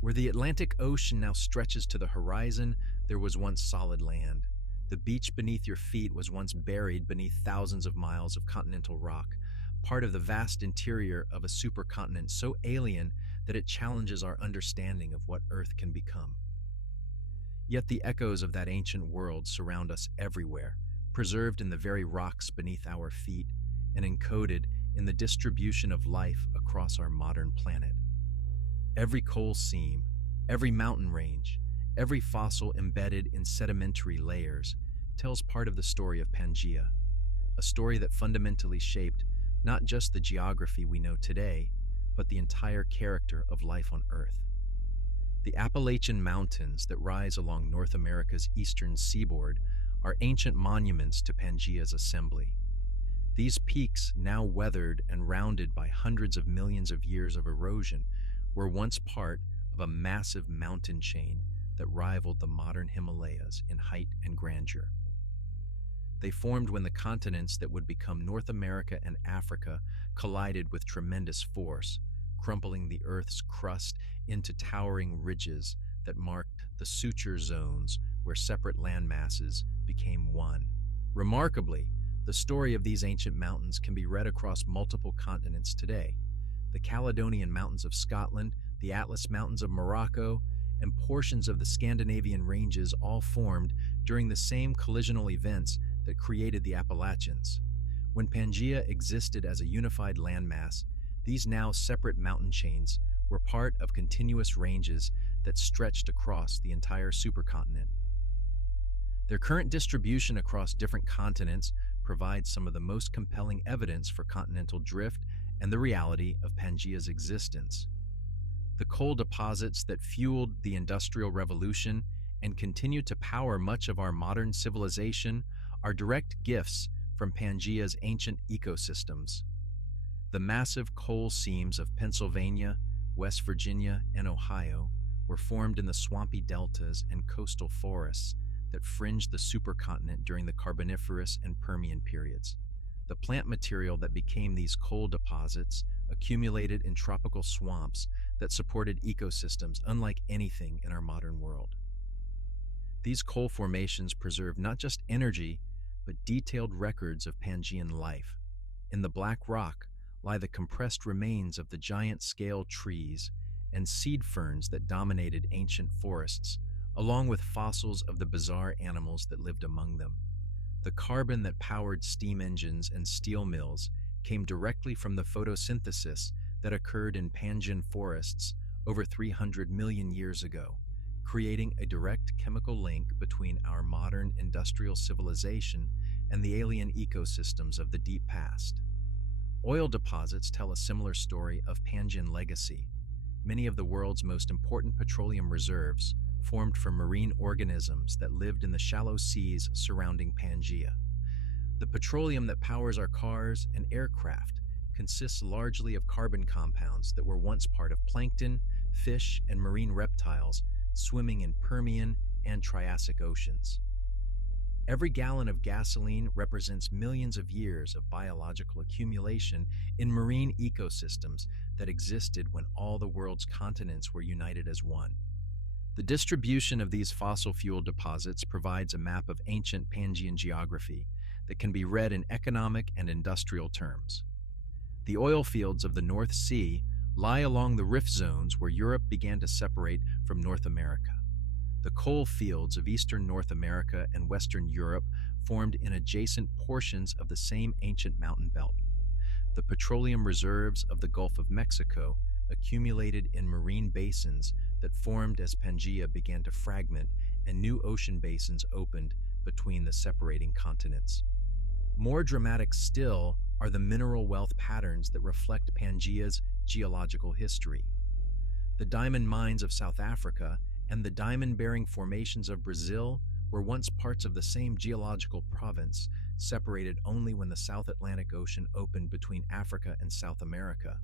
Where the Atlantic Ocean now stretches to the horizon, there was once solid land. The beach beneath your feet was once buried beneath thousands of miles of continental rock, part of the vast interior of a supercontinent so alien that it challenges our understanding of what Earth can become. Yet the echoes of that ancient world surround us everywhere, preserved in the very rocks beneath our feet and encoded in the distribution of life across our modern planet. Every coal seam, every mountain range, every fossil embedded in sedimentary layers tells part of the story of Pangea, a story that fundamentally shaped not just the geography we know today, but the entire character of life on Earth. The Appalachian Mountains that rise along North America's eastern seaboard are ancient monuments to Pangea's assembly. These peaks, now weathered and rounded by hundreds of millions of years of erosion, were once part of a massive mountain chain that rivaled the modern Himalayas in height and grandeur. They formed when the continents that would become North America and Africa collided with tremendous force, crumpling the Earth's crust into towering ridges that marked the suture zones where separate landmasses became one. Remarkably, the story of these ancient mountains can be read across multiple continents today. The Caledonian Mountains of Scotland, the Atlas Mountains of Morocco, and portions of the Scandinavian ranges all formed during the same collisional events that created the Appalachians. When Pangea existed as a unified landmass, these now separate mountain chains were part of continuous ranges that stretched across the entire supercontinent. Their current distribution across different continents provides some of the most compelling evidence for continental drift and the reality of Pangea's existence. The coal deposits that fueled the Industrial Revolution and continue to power much of our modern civilization are direct gifts from Pangea's ancient ecosystems. The massive coal seams of Pennsylvania, West Virginia, and Ohio were formed in the swampy deltas and coastal forests that fringed the supercontinent during the Carboniferous and Permian periods. The plant material that became these coal deposits accumulated in tropical swamps that supported ecosystems unlike anything in our modern world. These coal formations preserve not just energy, but detailed records of Pangean life. In the black rock lie the compressed remains of the giant scale trees and seed ferns that dominated ancient forests, along with fossils of the bizarre animals that lived among them. The carbon that powered steam engines and steel mills came directly from the photosynthesis that occurred in Pangean forests over 300 million years ago, creating a direct chemical link between our modern industrial civilization and the alien ecosystems of the deep past. Oil deposits tell a similar story of Pangean legacy. Many of the world's most important petroleum reserves formed from marine organisms that lived in the shallow seas surrounding Pangea. The petroleum that powers our cars and aircraft consists largely of carbon compounds that were once part of plankton, fish, and marine reptiles swimming in Permian and Triassic oceans. Every gallon of gasoline represents millions of years of biological accumulation in marine ecosystems that existed when all the world's continents were united as one. The distribution of these fossil fuel deposits provides a map of ancient Pangean geography that can be read in economic and industrial terms. The oil fields of the North Sea lie along the rift zones where Europe began to separate from North America. The coal fields of eastern North America and western Europe formed in adjacent portions of the same ancient mountain belt. The petroleum reserves of the Gulf of Mexico accumulated in marine basins that formed as Pangea began to fragment and new ocean basins opened between the separating continents. More dramatic still are the mineral wealth patterns that reflect Pangea's geological history. The diamond mines of South Africa and the diamond-bearing formations of Brazil were once parts of the same geological province, separated only when the South Atlantic Ocean opened between Africa and South America.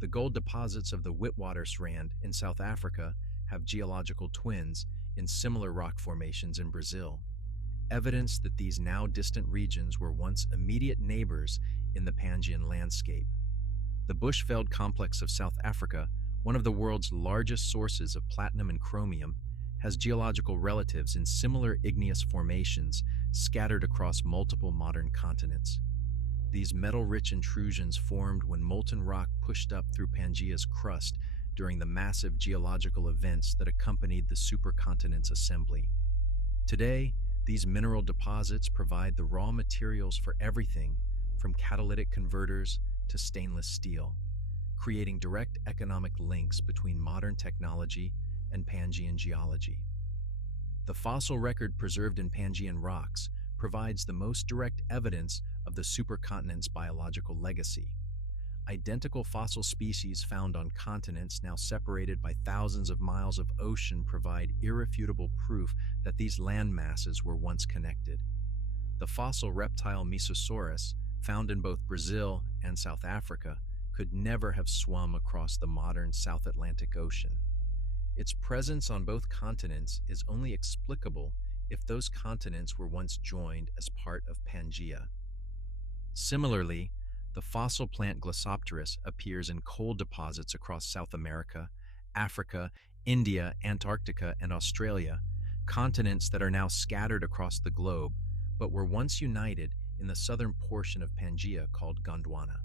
The gold deposits of the Witwatersrand in South Africa have geological twins in similar rock formations in Brazil, evidence that these now distant regions were once immediate neighbors in the Pangean landscape. The Bushveld complex of South Africa, one of the world's largest sources of platinum and chromium, has geological relatives in similar igneous formations scattered across multiple modern continents. These metal-rich intrusions formed when molten rock pushed up through Pangea's crust during the massive geological events that accompanied the supercontinent's assembly. Today, these mineral deposits provide the raw materials for everything from catalytic converters to stainless steel, creating direct economic links between modern technology and Pangean geology. The fossil record preserved in Pangean rocks provides the most direct evidence of the supercontinent's biological legacy. Identical fossil species found on continents now separated by thousands of miles of ocean provide irrefutable proof that these land masses were once connected. The fossil reptile Mesosaurus, found in both Brazil and South Africa, could never have swum across the modern South Atlantic Ocean. Its presence on both continents is only explicable if those continents were once joined as part of Pangea. Similarly, the fossil plant Glossopteris appears in coal deposits across South America, Africa, India, Antarctica, and Australia, continents that are now scattered across the globe, but were once united in the southern portion of Pangea called Gondwana.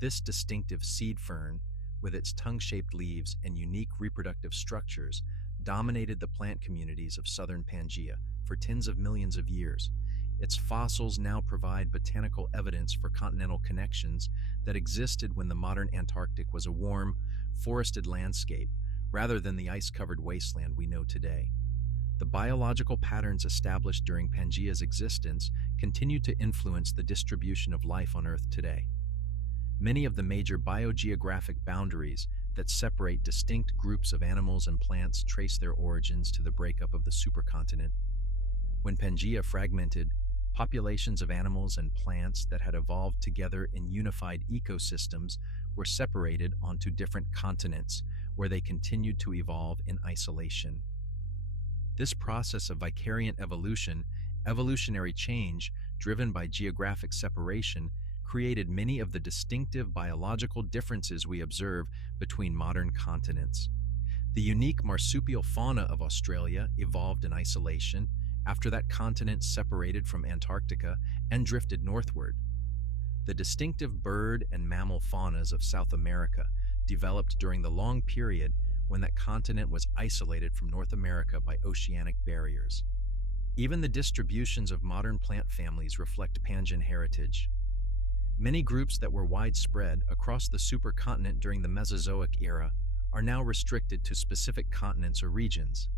This distinctive seed fern, with its tongue-shaped leaves and unique reproductive structures, dominated the plant communities of southern Pangea for tens of millions of years. Its fossils now provide botanical evidence for continental connections that existed when the modern Antarctic was a warm, forested landscape, rather than the ice-covered wasteland we know today. The biological patterns established during Pangea's existence continue to influence the distribution of life on Earth today. Many of the major biogeographic boundaries that separate distinct groups of animals and plants trace their origins to the breakup of the supercontinent. When Pangea fragmented, populations of animals and plants that had evolved together in unified ecosystems were separated onto different continents, where they continued to evolve in isolation. This process of vicariant evolution, evolutionary change driven by geographic separation, created many of the distinctive biological differences we observe between modern continents. The unique marsupial fauna of Australia evolved in isolation after that continent separated from Antarctica and drifted northward. The distinctive bird and mammal faunas of South America developed during the long period when that continent was isolated from North America by oceanic barriers. Even the distributions of modern plant families reflect Pangean heritage. Many groups that were widespread across the supercontinent during the Mesozoic era are now restricted to specific continents or regions.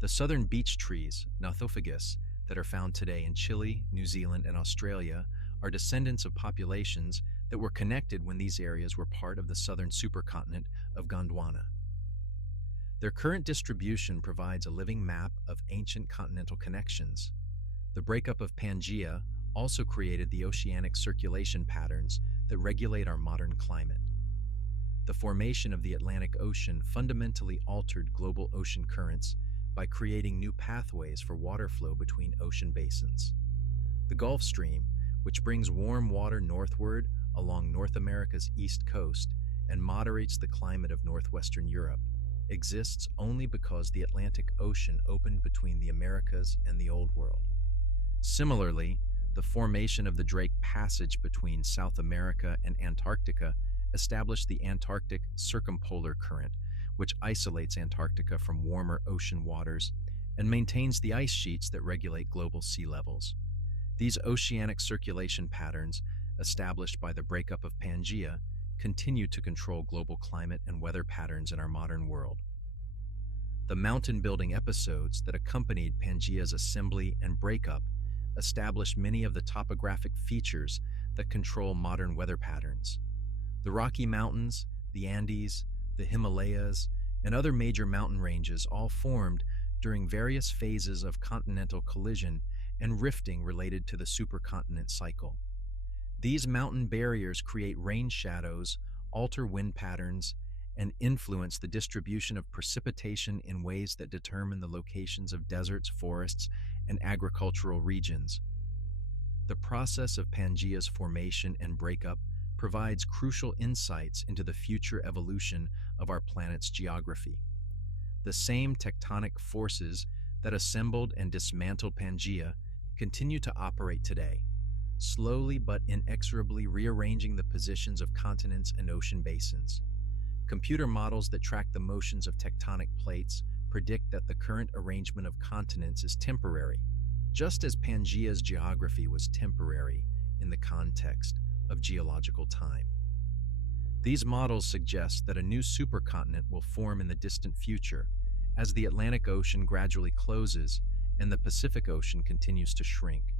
The southern beech trees, Nothofagus, that are found today in Chile, New Zealand, and Australia are descendants of populations that were connected when these areas were part of the southern supercontinent of Gondwana. Their current distribution provides a living map of ancient continental connections. The breakup of Pangea also created the oceanic circulation patterns that regulate our modern climate. The formation of the Atlantic Ocean fundamentally altered global ocean currents by creating new pathways for water flow between ocean basins. The Gulf Stream, which brings warm water northward along North America's east coast and moderates the climate of northwestern Europe, exists only because the Atlantic Ocean opened between the Americas and the Old World. Similarly, the formation of the Drake Passage between South America and Antarctica established the Antarctic Circumpolar Current, which isolates Antarctica from warmer ocean waters and maintains the ice sheets that regulate global sea levels. These oceanic circulation patterns, established by the breakup of Pangea, continue to control global climate and weather patterns in our modern world. The mountain-building episodes that accompanied Pangea's assembly and breakup established many of the topographic features that control modern weather patterns. The Rocky Mountains, the Andes, the Himalayas, and other major mountain ranges all formed during various phases of continental collision and rifting related to the supercontinent cycle. These mountain barriers create rain shadows, alter wind patterns, and influence the distribution of precipitation in ways that determine the locations of deserts, forests, and agricultural regions. The process of Pangea's formation and breakup provides crucial insights into the future evolution of our planet's geography. The same tectonic forces that assembled and dismantled Pangea continue to operate today, slowly but inexorably rearranging the positions of continents and ocean basins. Computer models that track the motions of tectonic plates predict that the current arrangement of continents is temporary, just as Pangea's geography was temporary in the context of geological time. These models suggest that a new supercontinent will form in the distant future as the Atlantic Ocean gradually closes and the Pacific Ocean continues to shrink.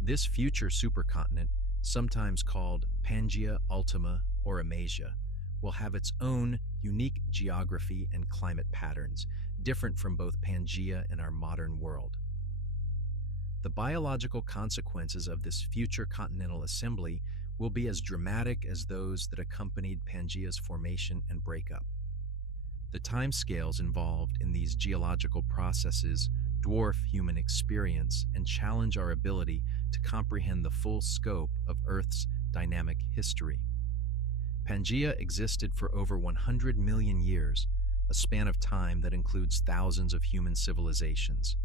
This future supercontinent, sometimes called Pangea Ultima or Amasia, will have its own unique geography and climate patterns, different from both Pangea and our modern world. The biological consequences of this future continental assembly will be as dramatic as those that accompanied Pangea's formation and breakup. The timescales involved in these geological processes dwarf human experience and challenge our ability to comprehend the full scope of Earth's dynamic history. Pangea existed for over 100 million years, a span of time that includes thousands of human civilizations.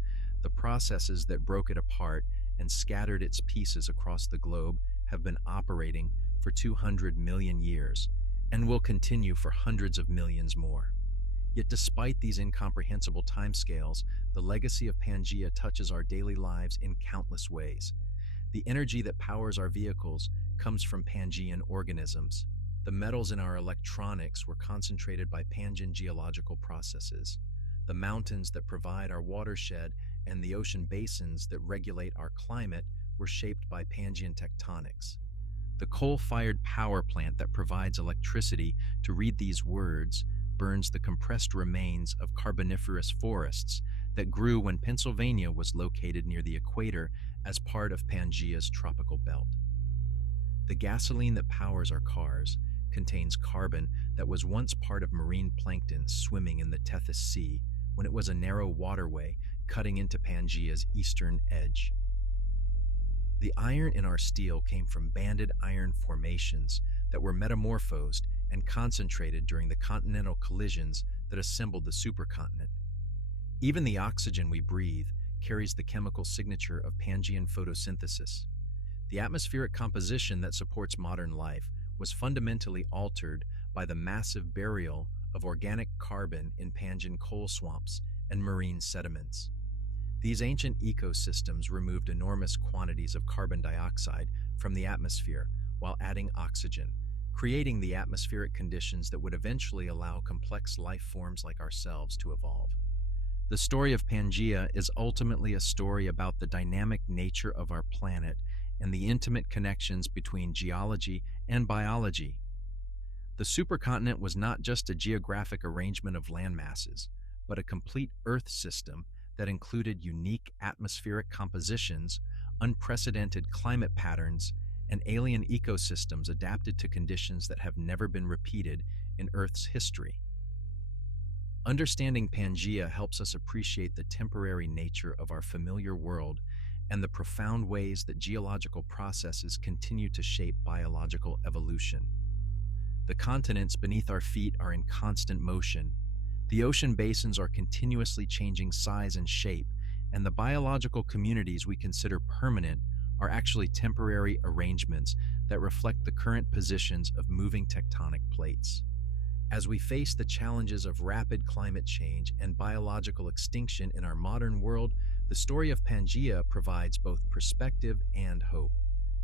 The processes that broke it apart and scattered its pieces across the globe have been operating for 200 million years and will continue for hundreds of millions more. Yet despite these incomprehensible timescales, the legacy of Pangea touches our daily lives in countless ways. The energy that powers our vehicles comes from Pangean organisms. The metals in our electronics were concentrated by Pangean geological processes. The mountains that provide our watershed and the ocean basins that regulate our climate were shaped by Pangean tectonics. The coal-fired power plant that provides electricity to read these words burns the compressed remains of carboniferous forests that grew when Pennsylvania was located near the equator as part of Pangea's tropical belt. The gasoline that powers our cars contains carbon that was once part of marine plankton swimming in the Tethys Sea when it was a narrow waterway cutting into Pangea's eastern edge. The iron in our steel came from banded iron formations that were metamorphosed and concentrated during the continental collisions that assembled the supercontinent. Even the oxygen we breathe carries the chemical signature of Pangean photosynthesis. The atmospheric composition that supports modern life was fundamentally altered by the massive burial of organic carbon in Pangean coal swamps and marine sediments. These ancient ecosystems removed enormous quantities of carbon dioxide from the atmosphere while adding oxygen, creating the atmospheric conditions that would eventually allow complex life forms like ourselves to evolve. The story of Pangea is ultimately a story about the dynamic nature of our planet and the intimate connections between geology and biology. The supercontinent was not just a geographic arrangement of landmasses, but a complete Earth system that included unique atmospheric compositions, unprecedented climate patterns, and alien ecosystems adapted to conditions that have never been repeated in Earth's history. Understanding Pangea helps us appreciate the temporary nature of our familiar world and the profound ways that geological processes continue to shape biological evolution. The continents beneath our feet are in constant motion. The ocean basins are continuously changing size and shape, and the biological communities we consider permanent are actually temporary arrangements that reflect the current positions of moving tectonic plates. As we face the challenges of rapid climate change and biological extinction in our modern world, the story of Pangea provides both perspective and hope.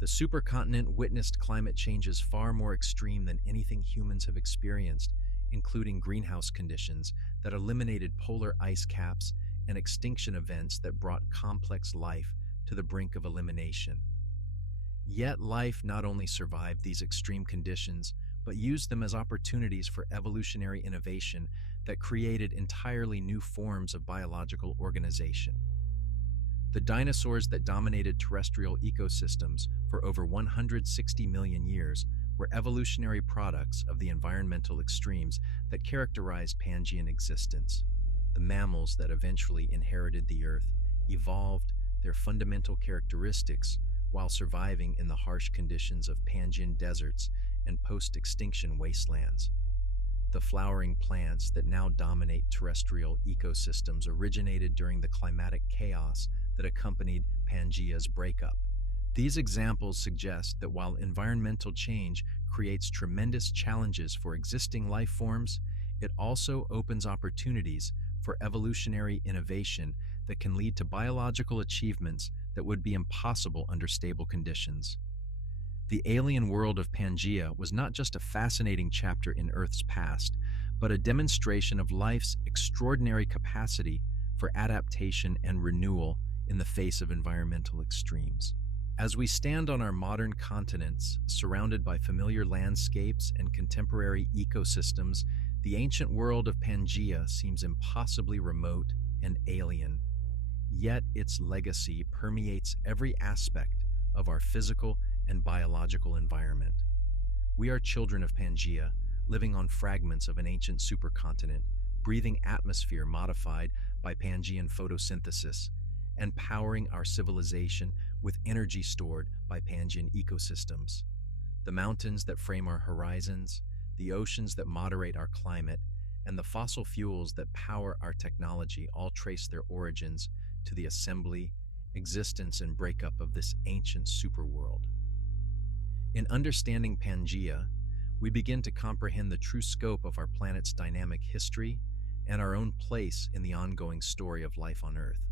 The supercontinent witnessed climate changes far more extreme than anything humans have experienced, including greenhouse conditions that eliminated polar ice caps and extinction events that brought complex life to the brink of elimination. Yet life not only survived these extreme conditions, but used them as opportunities for evolutionary innovation that created entirely new forms of biological organization. The dinosaurs that dominated terrestrial ecosystems for over 160 million years were evolutionary products of the environmental extremes that characterized Pangean existence. The mammals that eventually inherited the Earth evolved their fundamental characteristics while surviving in the harsh conditions of Pangean deserts and post-extinction wastelands. The flowering plants that now dominate terrestrial ecosystems originated during the climatic chaos that accompanied Pangea's breakup. These examples suggest that while environmental change creates tremendous challenges for existing life forms, it also opens opportunities for evolutionary innovation that can lead to biological achievements that would be impossible under stable conditions. The alien world of Pangea was not just a fascinating chapter in Earth's past, but a demonstration of life's extraordinary capacity for adaptation and renewal in the face of environmental extremes. As we stand on our modern continents, surrounded by familiar landscapes and contemporary ecosystems, the ancient world of Pangea seems impossibly remote and alien. Yet its legacy permeates every aspect of our physical and biological environment. We are children of Pangea, living on fragments of an ancient supercontinent, breathing atmosphere modified by Pangean photosynthesis, and powering our civilization with energy stored by Pangean ecosystems. The mountains that frame our horizons, the oceans that moderate our climate, and the fossil fuels that power our technology all trace their origins to the assembly, existence, and breakup of this ancient superworld. In understanding Pangea, we begin to comprehend the true scope of our planet's dynamic history and our own place in the ongoing story of life on Earth.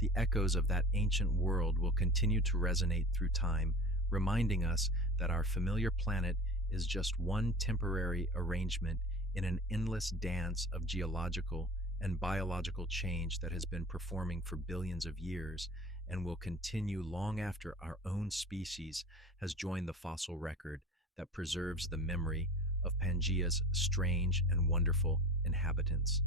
The echoes of that ancient world will continue to resonate through time, reminding us that our familiar planet is just one temporary arrangement in an endless dance of geological and biological change that has been performing for billions of years and will continue long after our own species has joined the fossil record that preserves the memory of Pangea's strange and wonderful inhabitants.